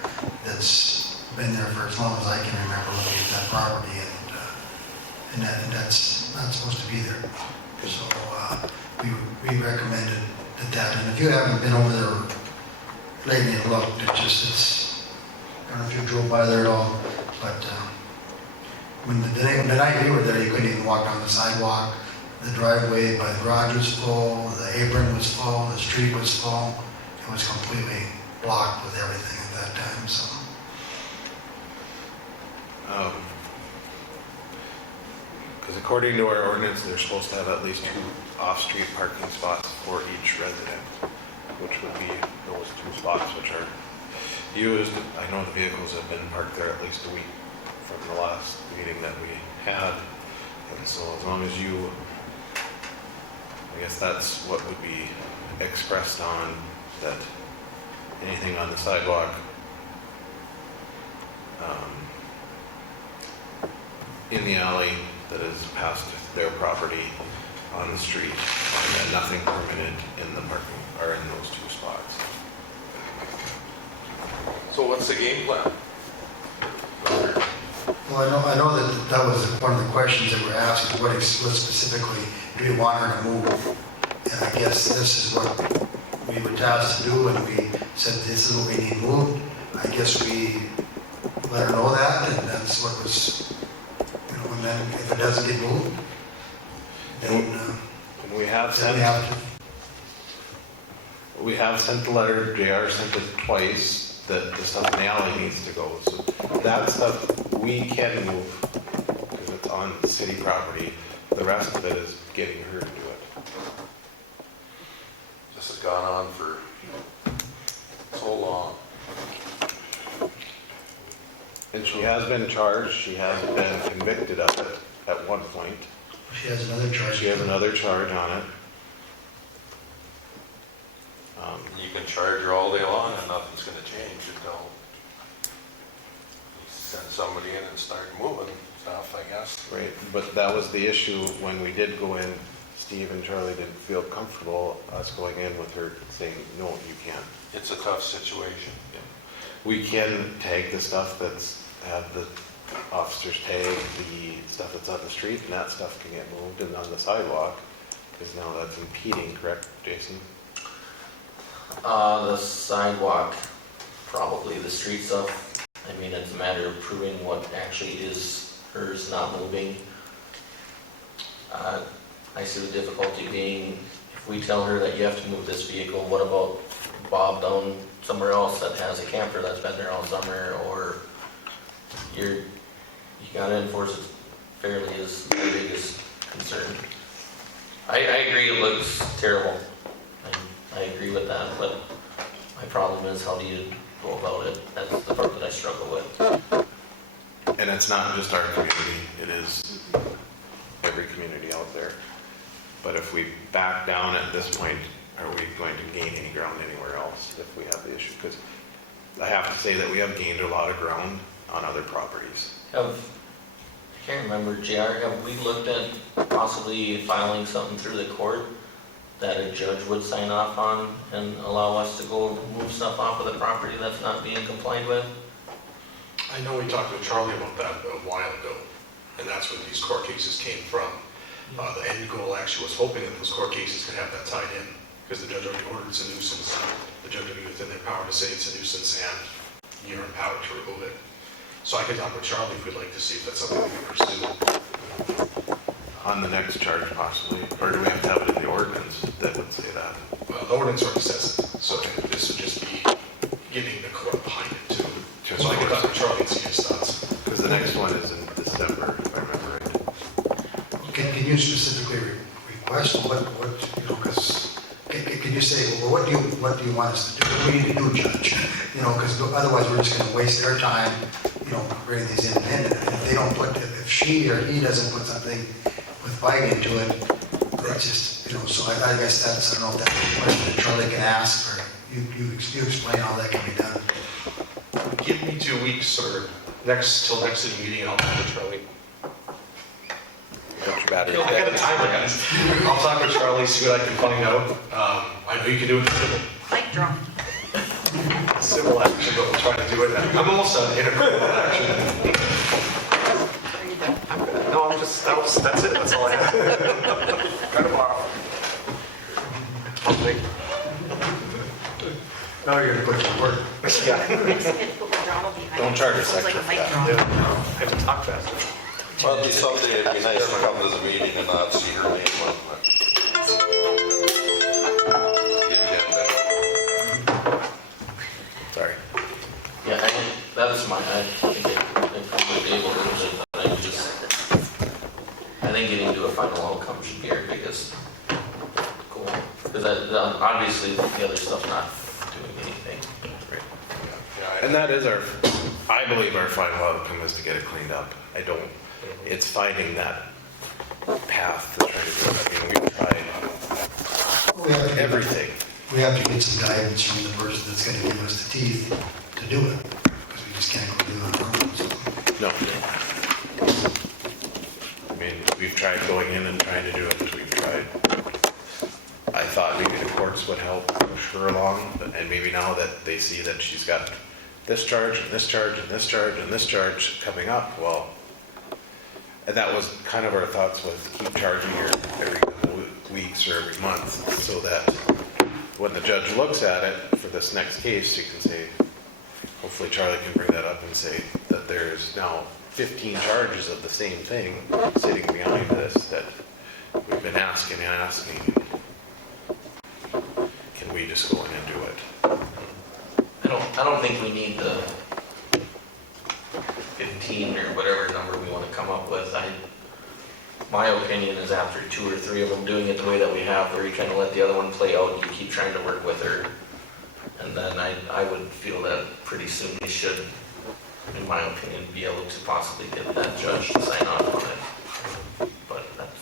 that's been there for as long as I can remember looking at that property, and that's not supposed to be there. So we recommended that, and if you haven't been over there lately and looked, I don't know if you drove by there at all, but when the night we were there, you couldn't even walk down the sidewalk. The driveway by the garage was full, the apron was full, the street was full. It was completely blocked with everything at that time, so. because according to our ordinance, they're supposed to have at least 2 off-street parking spots for each resident, which would be those 2 spots which are used. I know the vehicles have been parked there at least a week from the last meeting that we had. And so as long as you, I guess that's what would be expressed on that anything on the sidewalk in the alley that is past their property on the street, and nothing permitted in the parking, or in those 2 spots. So what's the game plan? Well, I know that was one of the questions that were asked, what specifically do we want her to move? And I guess this is what we were tasked to do, and we said this is what we need moved. I guess we let her know that, and that's what was, and then if it doesn't get moved, then And we have then sent, we have to. we have sent the letter, JR sent it twice, that the stuff in the alley needs to go. So that stuff we can move, because it's on city property. The rest of it is getting her to do it. This has gone on for so long. And she has been charged, she has been convicted of it at one point. She has another charge. She has another charge on it. You can charge her all day long and nothing's gonna change until you send somebody in and start moving stuff, I guess. Right, but that was the issue when we did go in. Steve and Charlie didn't feel comfortable us going in with her saying, no, you can't. It's a tough situation. We can tag the stuff that's had the officers tag the stuff that's on the street, and that stuff can get moved and on the sidewalk, because now that's impeding, correct, Jason? The sidewalk, probably the street stuff. I mean, it's a matter of proving what actually is hers not moving. I see the difficulty being, if we tell her that you have to move this vehicle, what about Bob down somewhere else that has a camper that's been there all summer, or you gotta enforce it fairly is my biggest concern. I agree it looks terrible. I agree with that, but my problem is how do you go about it? That's the part that I struggle with. And it's not just our community, it is every community out there. But if we back down at this point, are we going to gain any ground anywhere else if we have the issue? Because I have to say that we have gained a lot of ground on other properties. I can't remember, JR, have we looked at possibly filing something through the court that a judge would sign off on and allow us to go move stuff off of the property that's not being complied with? I know we talked to Charlie about that a while ago, and that's where these court cases came from. The end goal actually was hoping that those court cases could have that tied in, because the judge already ordered it's a nuisance. The judge would be within their power to say it's a nuisance, and you're empowered to remove it. So I could talk with Charlie if we'd like to see if that's something we can pursue. On the next charge possibly, or do we have to have it in the ordinance that would say that? Well, the ordinance already says it, so this would just be getting the court behind it too. Just So I could talk with Charlie and see his thoughts. Because the next one is in December, if I remember right. Can you specifically request what, because, can you say, well, what do you want us to do? What do we need to do, Judge? Because otherwise we're just gonna waste their time, bringing these in. And if they don't if she or he doesn't put something with bite into it, that's just, so I guess that's, I don't know if that's a question that Charlie can ask, or you explain how that can be done. Give me 2 weeks or till next city meeting, and I'll talk with Charlie. Got your battery. I got a timer, guys. I'll talk with Charlie, see what I can find out. I know you can do it Mic drop. civil action, but we'll try to do it. I'm almost done in a criminal action. Are you done? No, that's it, that's all I have. Got to borrow. Now you're gonna put your work. Yeah. Next kid put my throttle behind Don't me. charge us Sounds like a extra mic for drop. I have to talk faster. Well, it'd be someday, it'd be nice to come to the meeting and not see her name on it. Get it in there. Sorry. Yeah, I think that's I think they probably be able to do it, but I think final outcome should be our biggest goal. Because obviously the other stuff's not doing anything. And that is I believe our final outcome is to get it cleaned up. It's finding that path to try to do it. I mean, we've tried We have to get- everything. We have to get some guidance from the person that's gonna give us the teeth to do it, because we just can't go do it on our own, so. No. I mean, we've tried going in and trying to do it, we've tried. I thought maybe the courts would help push her along, and maybe now that they see that she's got this charge, and this charge, and this charge, and this charge coming up, well, and that was kind of our thoughts, was to keep charging her every couple weeks or every month, so that when the judge looks at it for this next case, you can say, hopefully Charlie can bring that up and say that there's now 15 charges of the same thing sitting behind this that we've been asking and asking. Can we just go in and do it? I don't think we need the 15 or whatever number we want to come up with. My opinion is after 2 or 3 of them doing it the way that we have, where you kind of let the other one play out and you keep trying to work with her. And then I would feel that pretty soon we should, in my opinion, be able to possibly get that judge to sign off on it. But that's,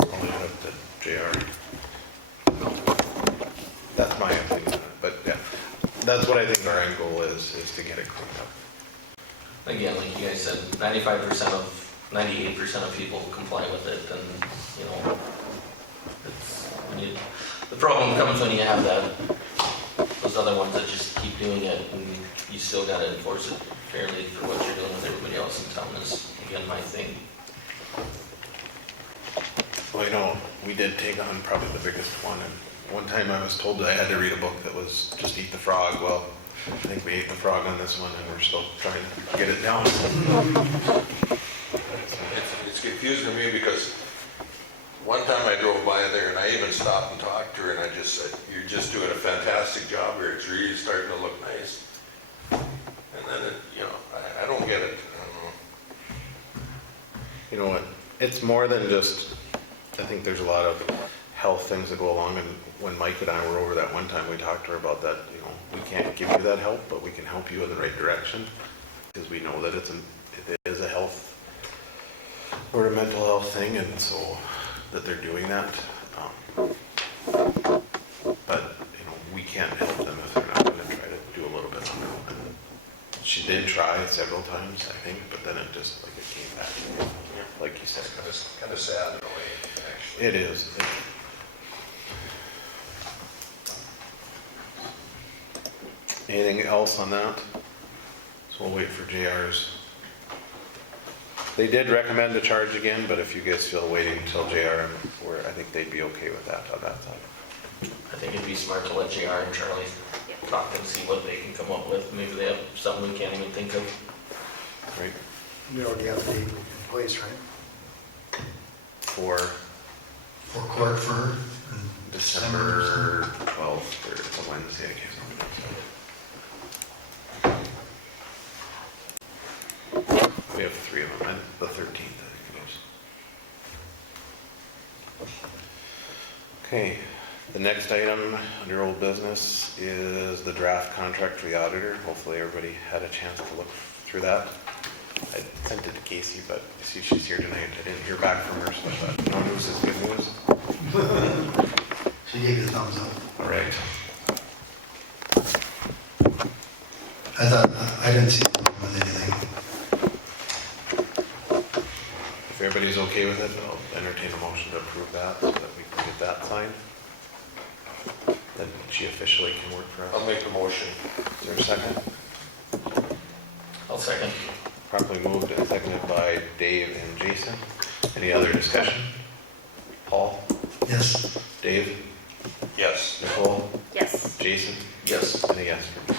I'll leave it up to JR. That's my opinion, but yeah, that's what I think our end goal is to get it cleaned up. again, like you guys said, 98% of people comply with it, and, you know, the problem comes when you have those other ones that just keep doing it, and you still gotta enforce it fairly for what you're doing with everybody else in town is, again, my thing. Well, you know, we did take on probably the biggest one, and one time I was told that I had to read a book that was just eat the frog. Well, I think we ate the frog on this one, and we're still trying to get it down. It's confusing to me because one time I drove by there and I even stopped and talked to her and I just said, "You're just doing a fantastic job here. It's really starting to look nice." And then, I don't get it. I don't know. You know what? It's more than just, I think there's a lot of health things that go along, and when Mike and I were over that one time, we talked to her about that, we can't give you that help, but we can help you in the right direction, because we know that it is a health or a mental health thing, and so that they're doing that. But, we can't help them if they're not gonna try to do a little bit on their own. She did try several times, I think, but then it just, it came back, like you said. It's kind of sad in a way, actually. It is. Anything else on that? So we'll wait for JR's. They did recommend a charge again, but if you guys feel waiting until JR, I think they'd be okay with that on that side. I think it'd be smart to let JR and Charlie talk and see what they can come up with. Maybe they have something we can't even think of. Right? We already have the date in place, right? For For court for her in December 12th, or it's a Wednesday, I can't remember. We have 3 of them, and the 13th, I think it is. Okay, the next item under old business is the draft contract for the auditor. Hopefully everybody had a chance to look through that. I sent it to Casey, but I see she's here tonight. I didn't hear back from her, so I thought, no news is good news. She gave you the thumbs up. All right. I thought, I didn't see a problem with anything. If everybody's okay with it, I'll entertain a motion to approve that so that we can get that signed. Then she officially can work for us. I'll make the motion. Is there a second? I'll second. Properly moved and seconded by Dave and Jason. Any other discussion? Paul? Yes. Dave? Yes. Nicole? Yes. Jason? Yes. And a yes for me.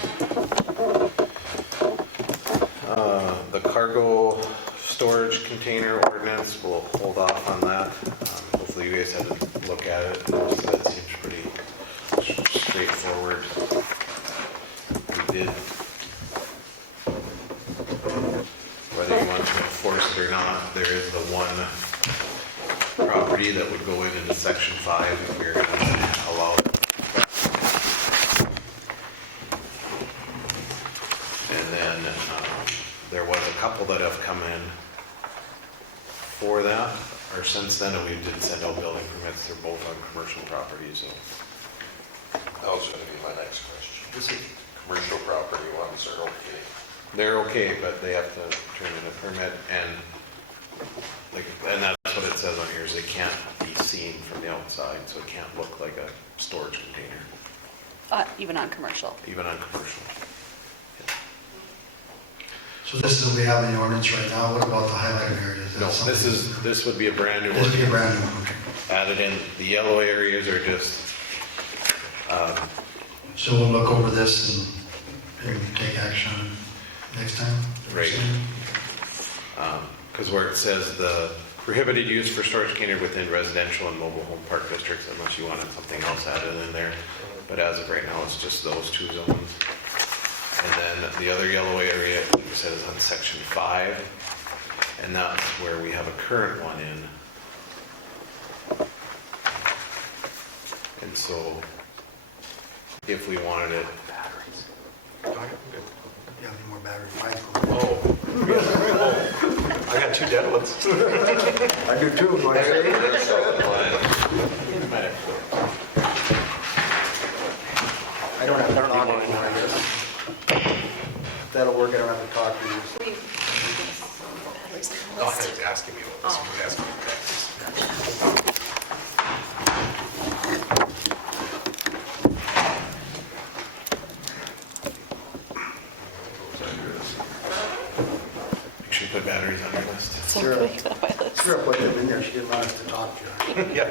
The cargo storage container ordinance, we'll hold off on that. Hopefully you guys had a look at it. Most of it seems pretty straightforward. We did, whether you want property that would go into section 5 if we were gonna allow it. And then, there was a couple that have come in for that, or since then, and we did send out building permits. They're both on commercial properties, so. That was gonna be my next question. This is commercial property ones are okay. They're okay, but they have to turn in a permit, and like, and that's what it says on here, is they can't be seen from the outside, so it can't look like a storage container, Even on commercial. even on commercial. So this is what we have in the ordinance right now. What about the highlighted areas? No, this would be a brand new This would be a one, brand new one. Okay. added in. The yellow areas are just, So we'll look over this and take action next time? Right. Because where it says the prohibited use for storage container within residential and mobile home park districts, unless you wanted something else added in there. But as of right now, it's just those two zones. And then the other yellow area, like I said, is on section 5, and that's where we have a current one in. And so, if we wanted it, Yeah, need more battery. Oh. I got 2 dead ones. I do too, what I say. I don't have to talk anymore, I guess. That'll work, I don't have to talk to you. Oh, he was asking me about this. He was asking me about this. make sure you put batteries on your list. So Sure. quick that my list. Sure, I put them in there, she didn't want us to talk to her. Yeah.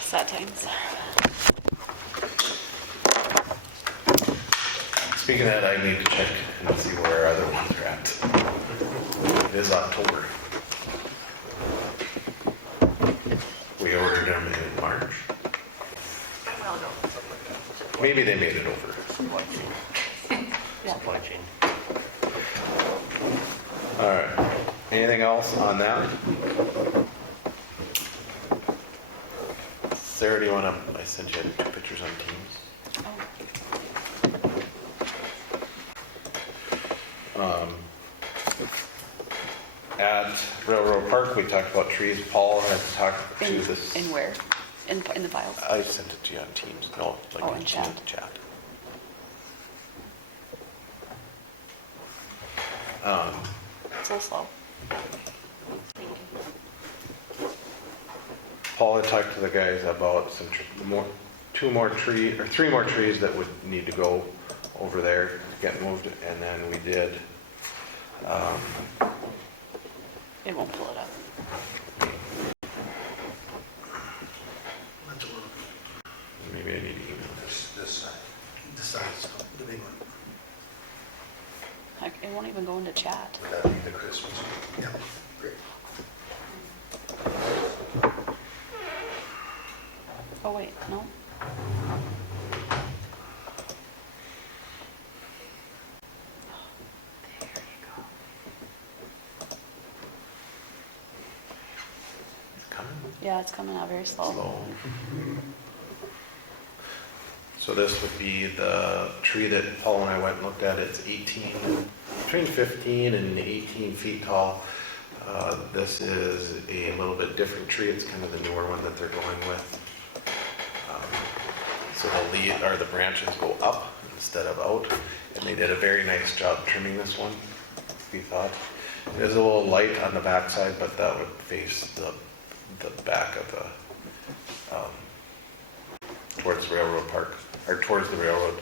Sad times. Speaking of that, I need to check and see where our other ones are at. It is October. We ordered them in March. Maybe they made it over. Supply chain. All right. Anything else on that? Sarah, do you want to, I sent you 2 pictures on Teams. At Railroad Park, we talked about trees. Paul had talked to this. In where? In the files? I sent it to you on Teams. No, like Oh, in in chat. chat. It's a little slow. Paul had talked to the guys about some three more trees that would need to go over there to get moved, and then we did. It won't pull it up. Let's work. Maybe I need to email this. This side. The size, the big one. Like, it won't even go into chat. Would that be the Christmas? Yeah, great. Oh, wait, no? It's coming. Yeah, it's coming out very slow. Slow. So this would be the tree that Paul and I went and looked at. It's between 15 and 18 feet tall. This is a little bit different tree. It's kind of the newer one that they're going with. So the branches go up instead of out, and they did a very nice job trimming this one, we thought. It is a little light on the backside, but that would face the back of the, towards Railroad Park, or towards the railroad.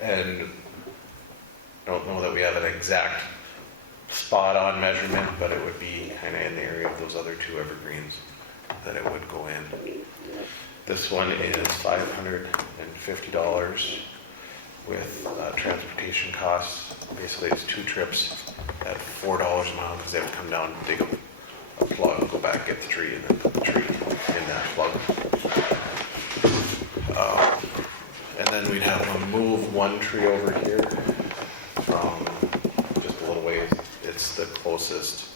And I don't know that we have an exact spot-on measurement, but it would be kind of in the area of those other 2 evergreens that it would go in. This one is $550 with transportation costs. Basically, it's 2 trips at $4 a mile because they have to come down, dig a plug, go back, get the tree, and then put the tree in that plug. And then we'd have to move one tree over here from just a little ways. It's the closest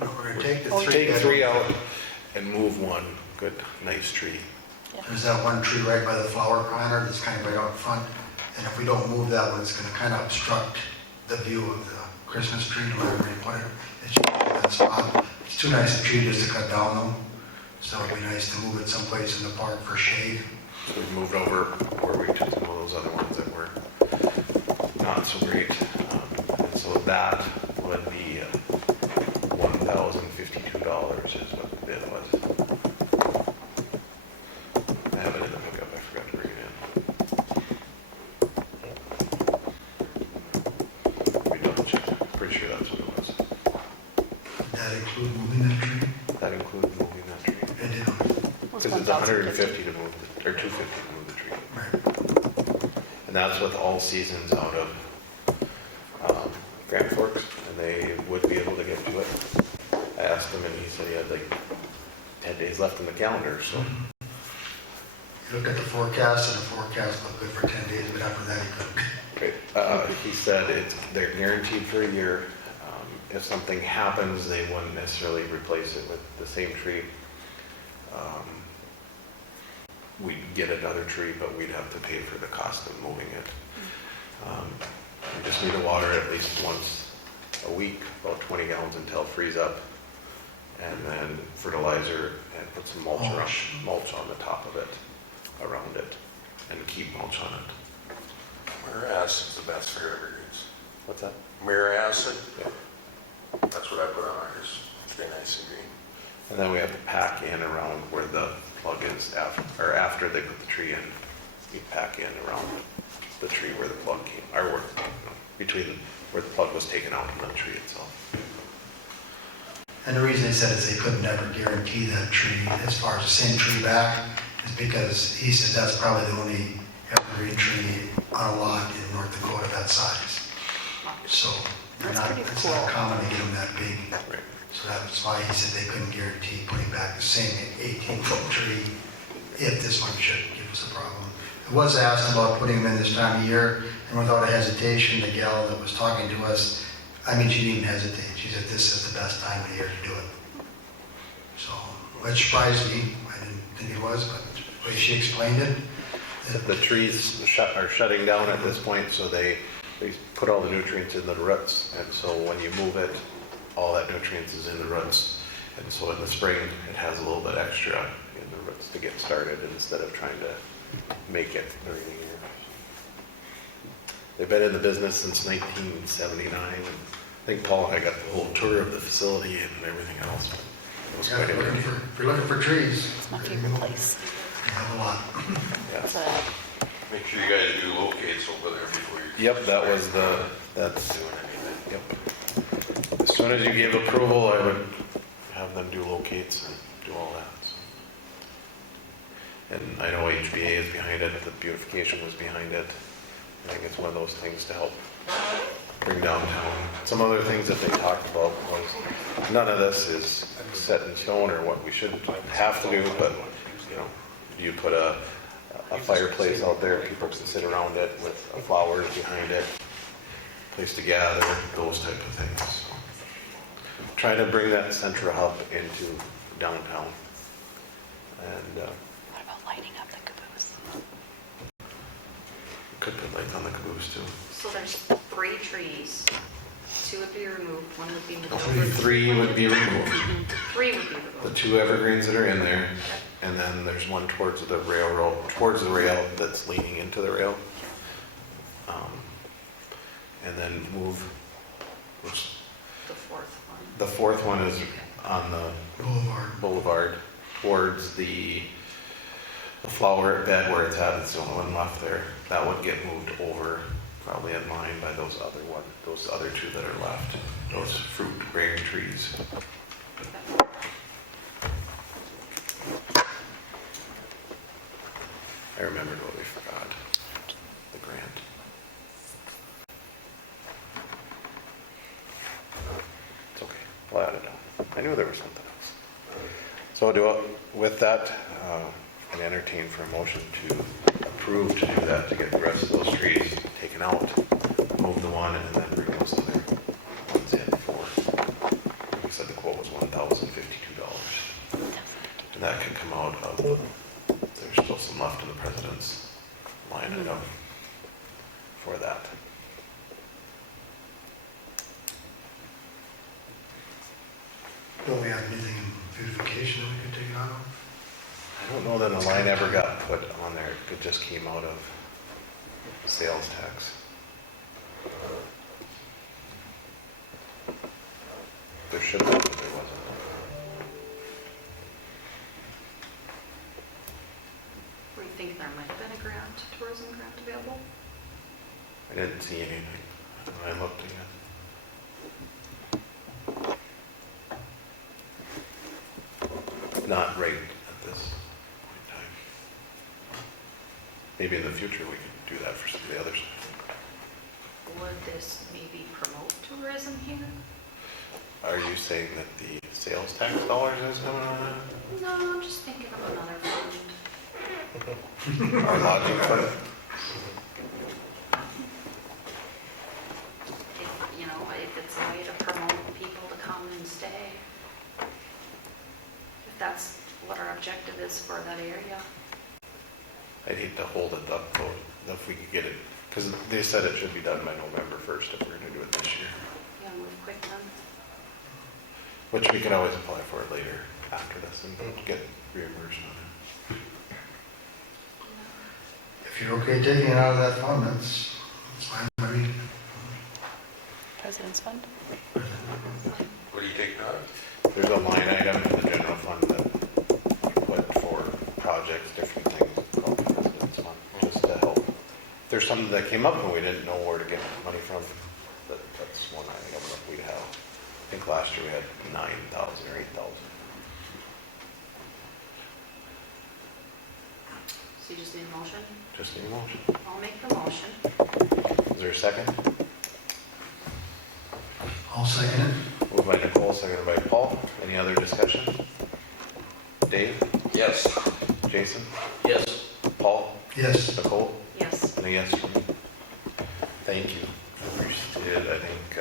No, we're gonna take the Oh, three. Take that- 3 out and move one good, nice tree. There's that one tree right by the flower planter that's kind of right out front. And if we don't move that one, it's gonna kind of obstruct the view of the Christmas tree, wherever you put it. It's just that spot. It's too nice a tree just to cut down though. So it'd be nice to move it someplace in the park for shade. So we moved over where we took some of those other ones that were not so great. And so that would be $1,052 is what the bid was. I have it in the pickup, I forgot to bring it in. We double checked, pretty sure that's what it was. Would that include moving that tree? That includes moving that tree. It did. Was Because it's 150 to move, or 250 to move the tree. Right. And that's with all seasons out of Grand Forks, and they would be able to get to it. I asked him, and he said he had like 10 days left in the calendar, so. You looked at the forecast, and the forecast looked good for 10 days, but after that, he couldn't. He said they're guaranteed for a year. If something happens, they wouldn't necessarily replace it with the same tree. We'd get another tree, but we'd have to pay for the cost of moving it. We just need to water it at least once a week, about 20 gallons until it frees up. And then fertilizer and put some mulch on the top of it, around it, and keep mulch on it. Mirror acid is the best for evergreens. What's that? Mirror acid, Yeah. that's what I put on ours. It's very nice and green. And then we have to pack in around where the plug is after they put the tree in. We pack in around the tree where the plug came, or where, between where the plug was taken out and the tree itself. And the reason they said is they could never guarantee that tree as far as the same tree back is because he said that's probably the only evergreen tree on a lot in North Dakota that size. So they're That's not, pretty it's cool. not common to get them that big. Right. So that was why he said they couldn't guarantee putting back the same 18-foot tree if this one should give us a problem. It was asked about putting them in this time of year, and without a hesitation, the gal that was talking to us, I mean, she didn't even hesitate. She said this is the best time of year to do it. So, which surprised me. I didn't think it was, but the way she explained it, The trees are shutting down at this point, so they put all the nutrients in the roots, and so when you move it, all that nutrients is in the roots, and so in the spring, it has a little bit extra in the roots to get started instead of trying to make it during the year. They've been in the business since 1979, and I think Paul and I got the whole tour of the facility and everything else. It was yeah, quite if interesting. you're looking for trees, It's my favorite place. you have a lot. Yeah. So, Make sure you guys do locates over there before you. Yep, that's Doing anything. Yep. As soon as you gave approval, I would have them do locates and do all that. So. And I know HBA is behind it, the beautification was behind it. I think it's one of those things to help bring downtown. Some other things that they talked about was, none of this is set in stone or what we should have to do, but, you know, you put a fireplace out there, people can sit around it with flowers behind it, place to gather, those type of things. So, try to bring that central hub into downtown. And what about lighting up the caboose? could put lights on the caboose too. So there's 3 trees, 2 would be removed, 1 would be moved over. 3 would be removed. 3 would be The removed. 2 evergreens that are in there, and then there's one towards the railroad, towards the rail that's leaning into the rail. And then move, which, The 4th one. the 4th one is on the boulevard towards the flower bed where it's at. It's the only one left there. That would get moved over, probably in line by those other 2 that are left, those fruit-bearing trees. I remembered what we forgot, the grant. It's okay, we'll add it on. I knew there was something else. So with that, I entertain for a motion to approve to do that, to get the rest of those trees taken out, move the one, and then bring those other ones in for, like I said, the quote was was $1,052. And that can come out of, there's still some left in the president's line item for that. Don't we have anything in beautification that we could take it out of? I don't know that a line ever got put on there, it just came out of sales tax. There should have, but there wasn't. We think there might have been a grant, tourism grant available. I didn't see anything when I looked again. Not right at this point in time. Maybe in the future we could do that for some of the others. Would this maybe promote tourism here? Are you saying that the sales tax dollars is coming on that? No, I'm just thinking of another fund. Our lodging fund? If, you know, if it's a way to promote people to come and stay. If that's what our objective is for that area. I'd hate to hold it up though, if we could get it, because they said it should be done by November 1st if we're gonna do it this year. Yeah, move quick then. Which we can always apply for it later after this and get reimbursed on it. If you're okay taking it out of that fund, that's fine, maybe. President's Fund? What are you taking out? There's a line item in the general fund that we put for projects, different things, called the President's Fund, just to help. If there's something that came up and we didn't know where to get money from, that's one item that we'd have. I think last year we had 9,000 or 8,000. So you just need a motion? Just need a motion. I'll make the motion. Is there a second? I'll second it. Moved by Nicole, seconded by Paul. Any other discussion? Dave? Yes. Jason? Yes. Paul? Yes. Nicole? Yes. And a yes from me. Thank you. Appreciate it. I think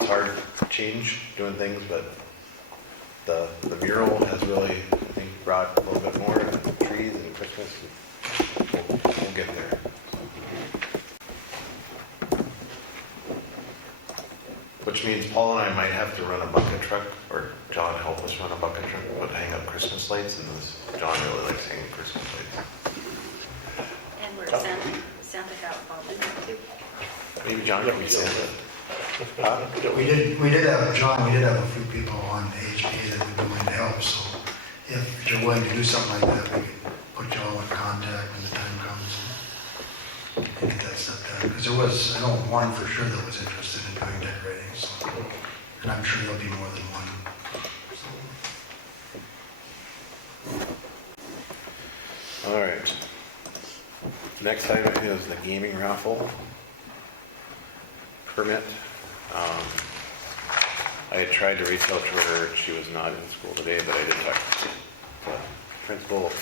it's hard to change doing things, but the mural has really, I think, brought a little bit more trees and Christmas. We'll get there. Which means Paul and I might have to run a bucket truck, or John help us run a bucket truck, but hang up Christmas lights, and John really likes hanging Christmas lights. And we're Santa got involved in that too. Maybe John can be Santa. Huh? We did have, John, we did have a few people on AHP that would be willing to help, so if you're willing to do something like that, we can put you all in contact when the time comes and get that stuff done. Because there was, I know one for sure that was interested in doing decorating, so, and I'm sure there'll be more than one. All right. Next item is the gaming raffle permit. I had tried to reach out to her. She was not in school today, but I did talk to the principal.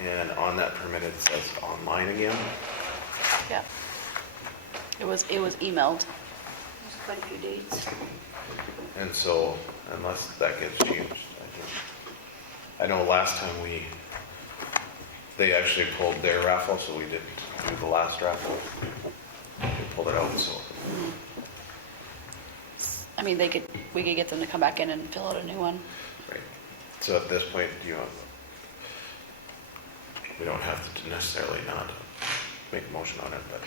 And on that permit, it says online again. Yeah. It was emailed. There's quite a few dates. And so, unless that gets changed, I know last time they actually pulled their raffle, so we didn't do the last raffle. They pulled it out, so. I mean, we could get them to come back in and fill out a new one. Right. So at this point, we don't have to necessarily not make a motion on it, but.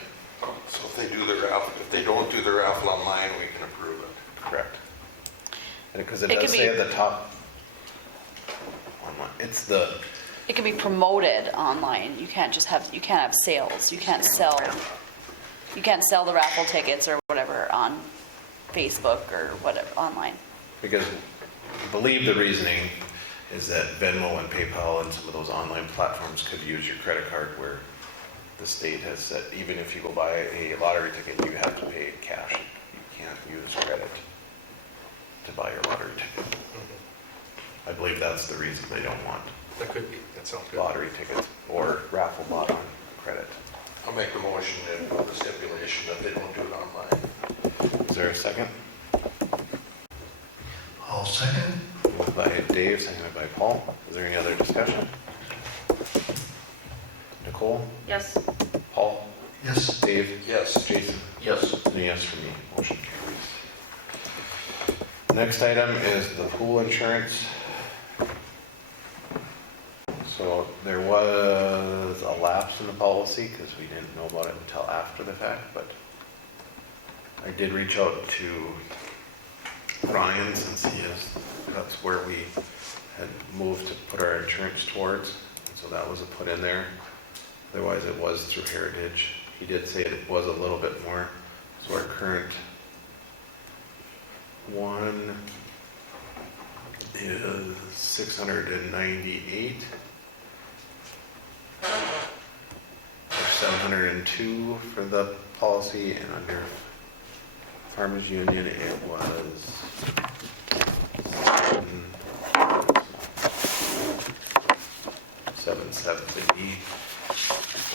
So if they do the raffle, if they don't do the raffle online, we can approve it. Correct. And because it It does could say be- at the top, online, It can be promoted online. You can't have sales. You can't sell the raffle tickets or whatever on Facebook or whatever online. because I believe the reasoning is that Venmo and PayPal and some of those online platforms could use your credit card, where the state has said even if you go buy a lottery ticket, you have to pay cash. You can't use credit to buy your lottery ticket. I believe that's the reason they don't want That could be, that sounds good. lottery tickets or raffle bought on credit. I'll make the motion and put the stipulation that they don't do it online. Is there a second? second. Moved by Dave, seconded by Paul. Is there any other discussion? Nicole? Yes. Paul? Yes. Dave? Yes. Jason? Yes. And a yes for me. Motion carries. Next item is the pool insurance. So there was a lapse in the policy because we didn't know about it until after the fact, but I did reach out to Ryan since that's where we had moved to put our insurance towards. And so that was a put in there. Otherwise it was through Heritage. He did say it was a little bit more. So our current one is 698 or 702 for the policy, and under Farmers Union it was 770,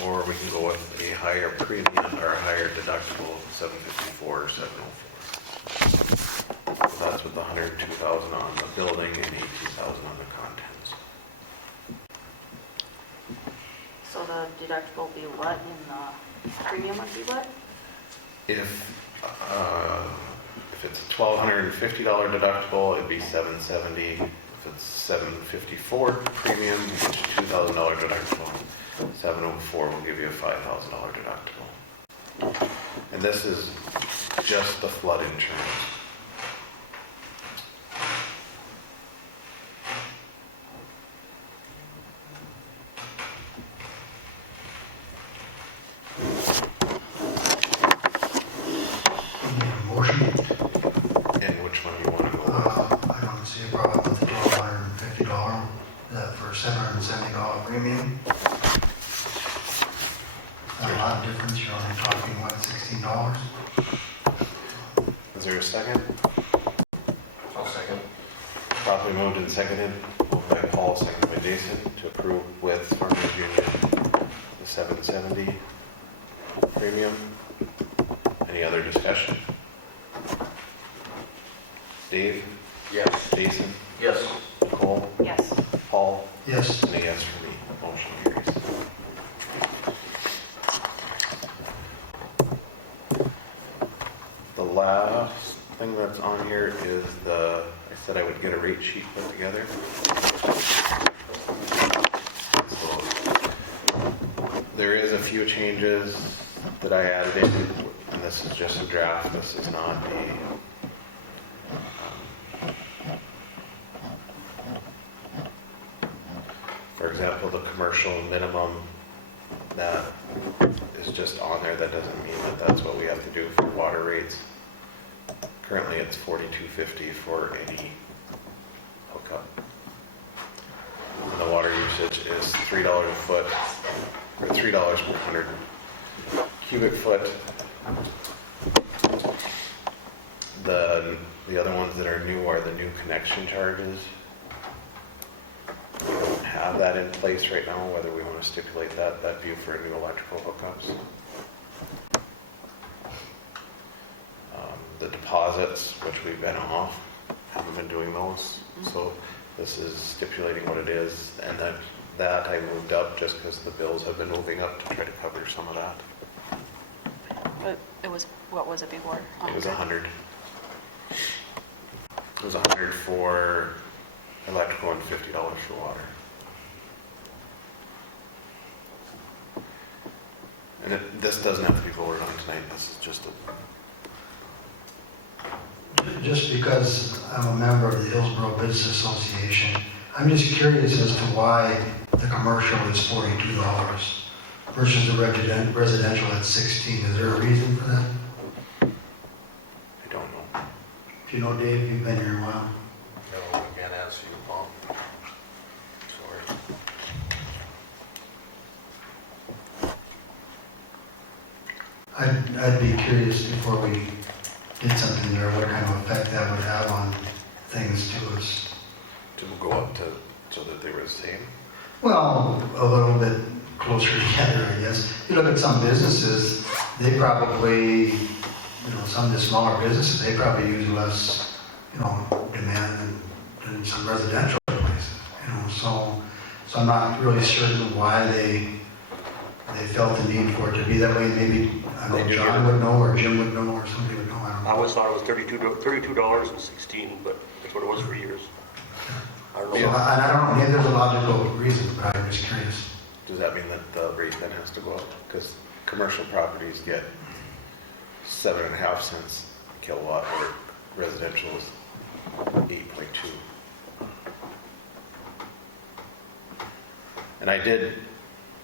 or we can go with a higher premium or a higher deductible, 754 or 704. So that's with the 102,000 on the building and 18,000 on the contents. So the deductible will be what, and the premium would be what? If it's a $1,250 deductible, it'd be $770. If it's $754 premium, it's $2,000 deductible. $704 will give you a $5,000 deductible. And this is just the flood insurance. Motion. And which one do you want to go with? I don't see a problem with the $1,250, that for $770 premium. Not a lot of difference, you're only talking, what, $16? Is there a second? I'll second. Properly moved and seconded. Moved by Paul, seconded by Jason to approve with Farmers Union the 770 premium. Any other discussion? Dave? Yes. Jason? Yes. Nicole? Yes. Paul? Yes. And a yes for me. Motion carries. The last thing that's on here is I said I would get a rate sheet put together. So there is a few changes that I added in, and this is just a draft. This is not for example, the commercial minimum that is just on there. That doesn't mean that that's what we have to do for water rates. Currently, it's $42.50 for any hookup. And the water usage is $3 a foot, or $3 per 100 cubic foot. The other ones that are new are the new connection charges. We don't have that in place right now, whether we want to stipulate that'd be for new electrical hookups. The deposits, which we've been off, haven't been doing those. So this is stipulating what it is, and that I moved up just because the bills have been moving up to try to cover some of that. But it was, what was it before? It was 100. It was 100 for electrical and $50 for water. And this doesn't have to be voted on tonight. This is just Just because I'm a member of the Hillsboro Business Association, I'm just curious as to why the commercial is $42 versus the residential at $16. Is there a reason for that? I don't know. If you know, Dave, you've been here a while. No, I can't answer you, Paul. Sorry. I'd be curious before we did something there, what kind of effect that would have on things to us. To go up to so that they were the same. Well, a little bit closer together, I guess. You look at some businesses, they probably, some of the smaller businesses, they probably use less, demand than the residential places, so I'm not really certain why they felt the need for it to be that way. Maybe, I don't know, John would know, or Jim would know, or somebody would know, I don't I know. always thought it was $32.16, but that's what it was for years. I don't So, know. and I don't know, maybe there's a logical reason, but I'm just curious. Does that mean that the rate then has to go up? Because commercial properties get 7.5 cents a kilowatt, where residential is 8.2. And I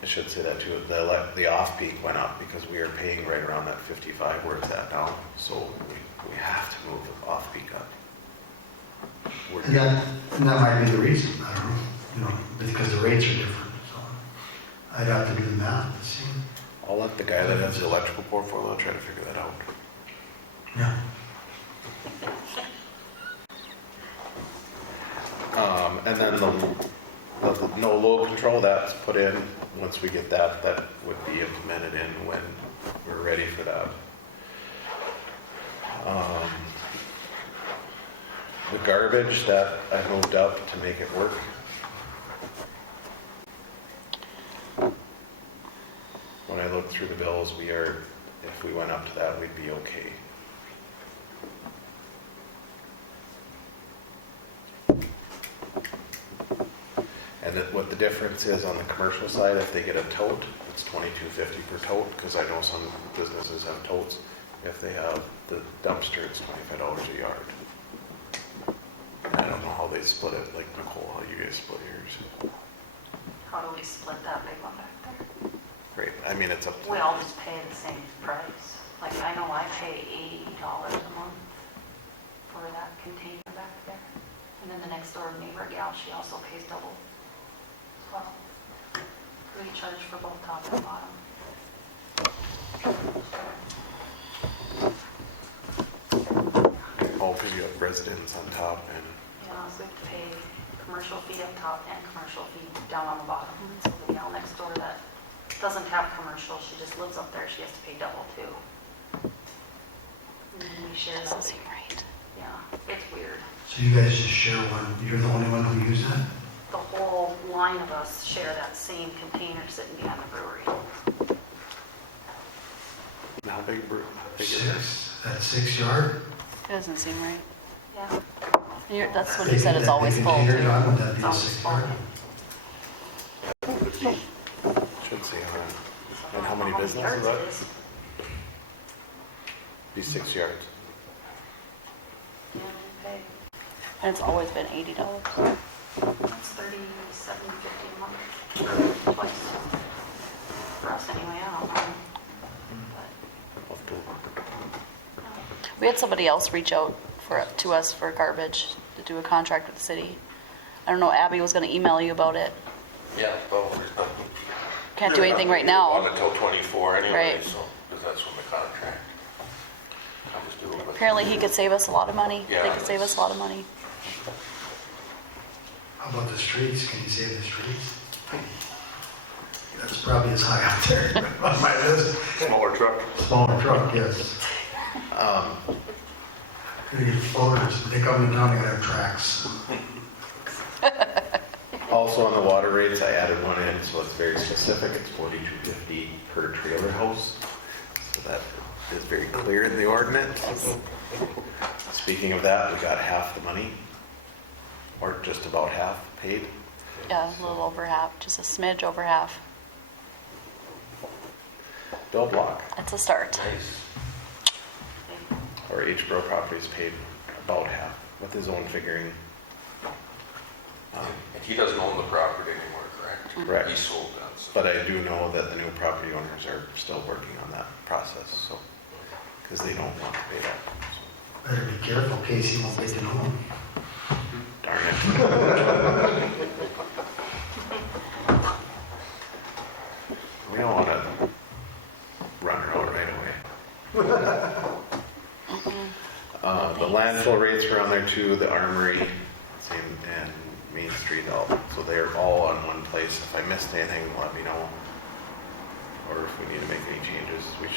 should say that too, the off-peak went up because we are paying right around that 55 where it's at now. So we have to move the off-peak up. And that might be the reason, I don't know, because the rates are different, so I'd have to do the math to see. I'll let the guy that has the electrical portfolio try to figure that out. Yeah. And then the no load control, that's put in. Once we get that, that would be implemented in when we're ready for that. The garbage that I moved up to make it work. When I looked through the bills, if we went up to that, we'd be okay. And what the difference is on the commercial side, if they get a tote, it's $22.50 per tote, because I know some businesses have totes. If they have the dumpster, it's $25 a yard. I don't know how they split it, like Nicole, how you guys split yours. How do we split that big one back there? Great, I mean, it's up to. We all just pay the same price. Like, I know I pay $80 a month for that container back there. And then the next door neighbor gal, she also pays double as well. We charge for both top and bottom. Oh, because you have residents on top and. Yeah, so we pay commercial fee up top and commercial fee down on the bottom. So the gal next door that doesn't have commercial, she just lives up there, she has to pay double too. And then we share that. Doesn't seem right. Yeah, it's weird. So you guys just share one, you're the only one who use that? The whole line of us share that same container sitting behind the brewery. How big is it? That's 6 yard? It doesn't seem right. Yeah. That's when you said it's always full Container, too. John, would that be It's a always 6 full. yard? Should say on it. So And how many yards businesses it are? is. Be 6 yards. Yeah, we pay. And it's always been $80. That's $37.50 a month, twice. For us anyway, I don't know. But, no. We had somebody else reach out to us for garbage to do a contract with the city. I don't know, Abby was going to email you about it. Yeah, well, there's not. Can't do anything right now. Until 24 anyway, Right. so, because that's when the contract. I'll just do it with. Apparently he could save us a lot of money. They Yeah, could save us a lot of money. How about the streets? Can you save the streets? That's probably as high up there on my list. Smaller truck. Smaller truck, yes. Gonna get floaters. They come in town, they gotta have tracks. Also on the water rates, I added one in, so it's very specific. It's $42.50 per trailer house. So that is very clear in the ordinance. Speaking of that, we got half the money, or just about half paid. Yeah, a little over half, just a smidge over half. Bill Block, It's a start. Nice. or Hillsboro Properties paid about half with his own figuring. And he doesn't own the property anymore, correct? Correct. He sold that. So. But I do know that the new property owners are still working on that process, so, because they don't want to pay that. So. Better be careful, Casey won't get to know them. Darn it. We don't want to run her out right away. The landfill rates were on there too, the armory, same, and Main Street, so they're all on one place. If I missed anything, let me know. Or if we need to make any changes, we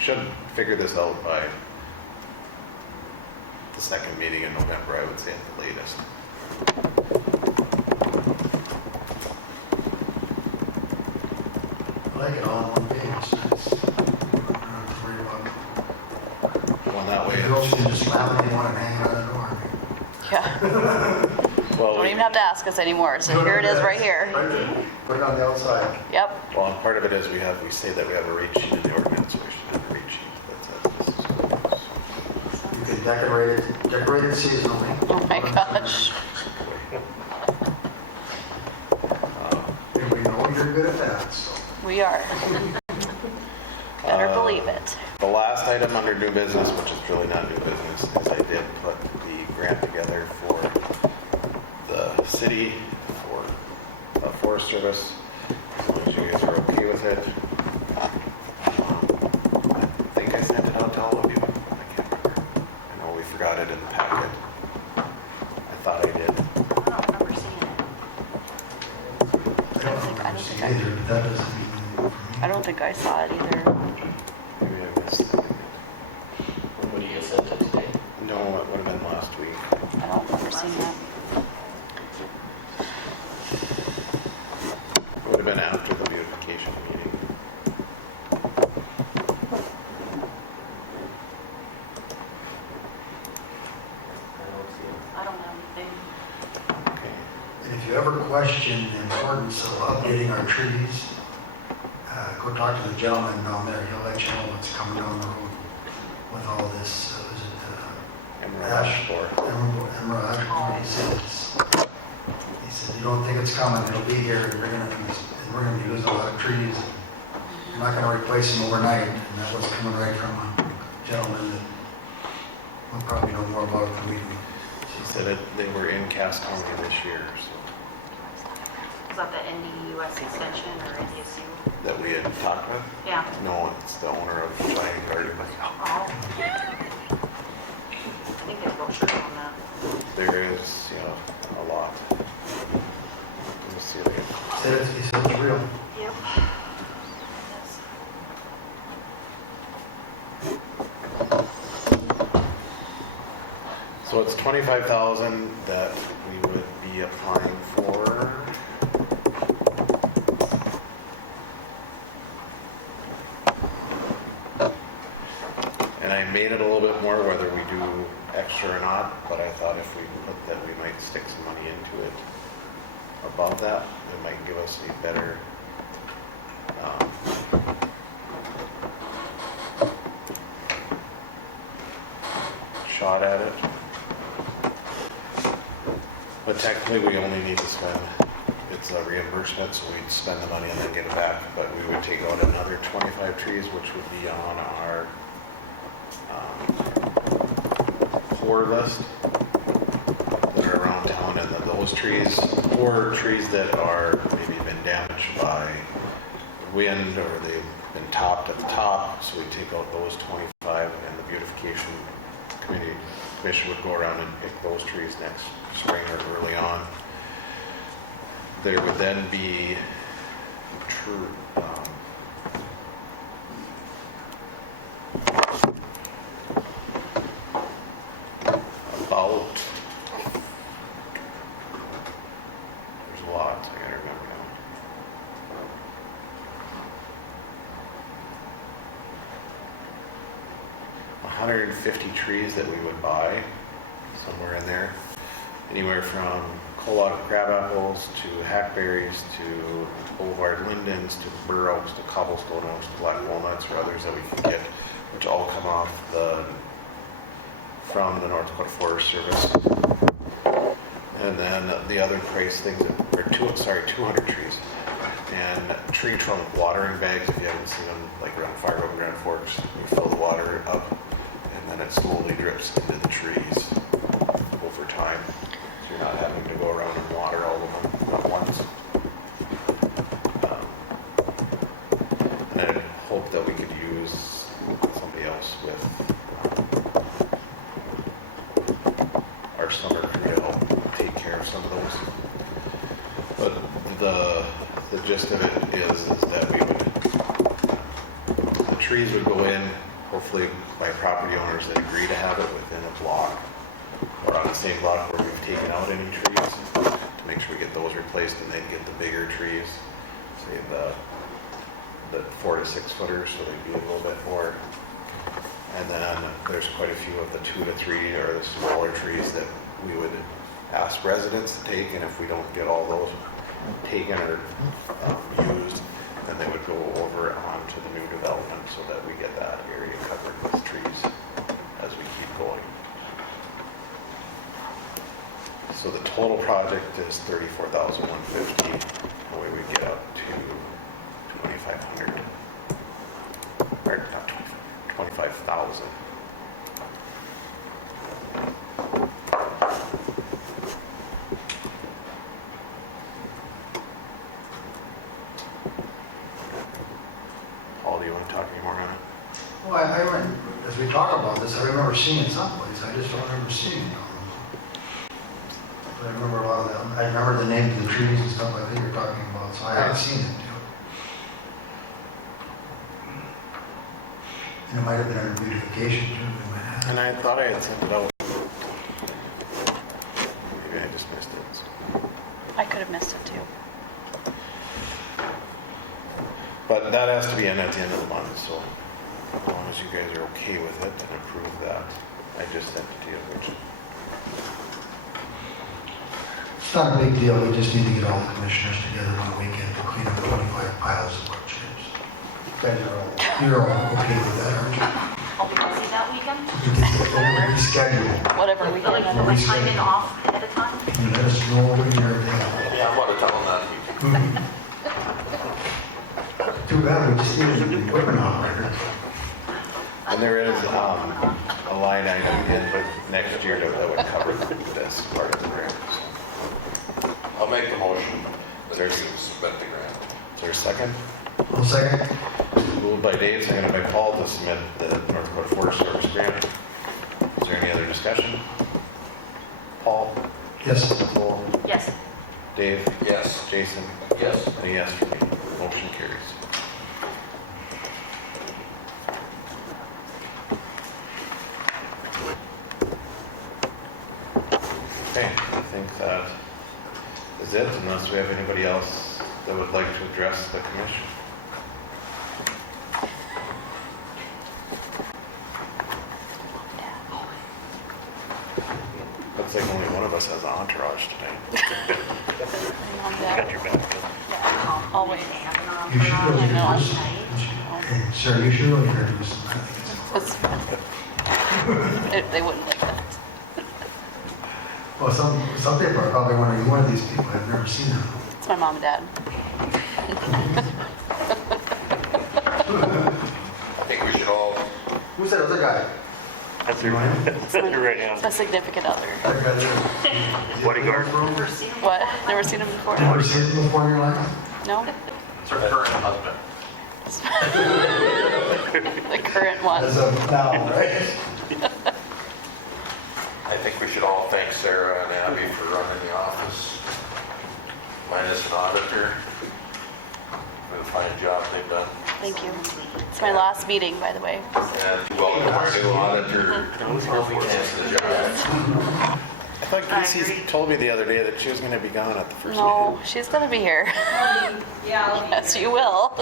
should figure this out by the second meeting in November, I would say at the latest. laminate one and hang it on the door. Yeah. Well, Don't even have to ask us anymore, so here it is right here. Right there. Put it on the outside. Yep. well, part of it is we say that we have a rate sheet in the ordinance, so we should have a rate sheet that says this is what it is. You can decorate it seasonally. Oh my gosh. And we know you're good at that, so. We are. Better believe it. The last item under new business, which is really not new business, is I did put the grant together for the city for Forest Service, as long as you guys are okay with it. I think I sent it out to all of you. I can't remember. I know we forgot it in the packet. I thought I did. I don't remember seeing it. I don't see either, but that doesn't mean anything for me. I don't think I saw it either. Maybe I missed it. What do you send it today? No, it would have been last week. I don't remember seeing that. It would have been after the beautification meeting. I don't know anything. Okay. And if you ever question the importance of updating our trees, go talk to the gentleman down there. He'll let you know what's coming down the road with all this, is it Emerald ash? or Emerald ash. He said, you don't think it's coming, it'll be here, and we're gonna be losing a lot of trees. You're not gonna replace them overnight, and that was coming right from a gentleman that will probably know more about it than we do. She said they were in Cass County this year, so Is that the NDUS extension or NDSU? that we had talked with. Yeah. No, it's the owner of Shining Garden. Oh. I think there's brochures on that. There is, a lot. Let me see again. He said it's real. Yep. So it's 25,000 that we would be applying for. And I made it a little bit more whether we do extra or not, but I thought if we put that, we might stick some money into it above that. It might give us a better shot at it. But technically, we only need to spend, it's a reimbursement, so we'd spend the money and then get it back. But we would take out another 25 trees, which would be on our core list that are around town. And then those trees, or trees that are maybe been damaged by wind or they've been topped at the top, so we take out those 25, and the beautification commission would go around and pick those trees next spring or early on. There would then be about, there's a lot, I gotta remember now. $150 trees that we would buy, somewhere in there. Anywhere from Colotta crabapples to hackberries to boulevard lindens to bur oaks to cobblestone oaks to black walnuts or others that we can get, which all come off from the North Dakota Forest Service. And then the other price things are 200 trees. And tree trunk watering bags, if you haven't seen them, like around Fire Road and Grand Forks, you fill the water up and then it slowly drips into the trees over time. So you're not having to go around and water all of them at once. And I hope that we could use somebody else with our summer crew to help take care of some of those. But the gist of it is that we would, the trees would go in, hopefully by property owners that agree to have it within a block or on the same block where we've taken out any trees to make sure we get those replaced, and then get the bigger trees, say the 4 to 6 footers, so they'd be a little bit more And then there's quite a few of the 2 to 3 or the smaller trees that we would ask residents to take, and if we don't get all those taken or used, then they would go over onto the new development so that we get that area covered with trees as we keep going. So the total project is $34,150. The way we get up to 2,500, or not 25,000. Paul, do you want to talk any more on it? Well, I remember, as we talk about this, I remember seeing it someplace, I just don't remember seeing it. But I remember a lot of them, I remember the names of the trees and stuff I think you're talking about, so I have seen it too. And it might have been under beautification too. we might have. And I thought I had sent it out. Maybe I just missed it. I could have missed it too. But that has to be in at the end of the month, so as long as you guys are okay with it and approve that, I just sent it to you, which, It's not a big deal, we just need to get all the commissioners together one weekend to clean up 25 piles of wood chips. You're all okay with that, aren't you? I'll be busy that weekend. We can reschedule. Whatever we Like, can. put my time in off ahead of time. You let us know when you're there. Yeah, I'm gonna tell them that. Too bad, we just needed the equipment operator. and there is a line item in with next year that would cover this part of the grant. So. I'll make the motion that There's- we submit the grant. Is there a second? One second. Moved by Dave, seconded by Paul to submit the North Dakota Forest Service grant. Is there any other discussion? Paul? Yes. Nicole? Yes. Dave? Yes. Jason? Yes. And a yes for me. Motion carries. Okay, I think that is it, unless we have anybody else that would like to address the commission. Looks like only one of us has an entourage tonight. Mom, Got Dad. your back. I'll wait. You should really I know. introduce. Hey, sir, you should really introduce them. I think it's They wouldn't like that. Well, some people are probably wondering, who are these people? I've never seen them. It's my mom and dad. I think we should all, Who's that other guy? That's your right It's my hand. significant other. That guy there. Bodyguard. What? Never seen him before? Never seen him before in your life? No? It's her current husband. The current one. As of now, right? I think we should all thank Sarah and Abby for running the office, minus an auditor, for the fine job they've done. Thank you. It's my last meeting, by the way. And welcome our new auditor to the job. I thought Casey told me the other day that she was gonna be gone at the first meeting. No, she's gonna be here. Yes, you will.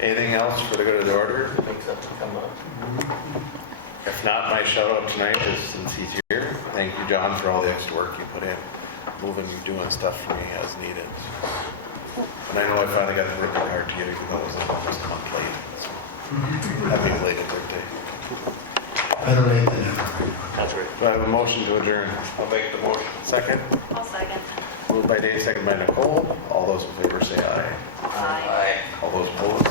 Anything else for the good of the order? Thinks that will come up. If not, my shout out tonight is, since he's here, thank you, John, for all the extra work you put in, moving, doing stuff for me as needed. And I know I finally got the ribbon card to get it, even though it was almost a month late. So, happy belated birthday. Better late than never. That's right. Do I have a motion to adjourn? I'll make the motion. Second? I'll second. Moved by Dave, second by Nicole. All those in favor say aye. Aye. All those opposed?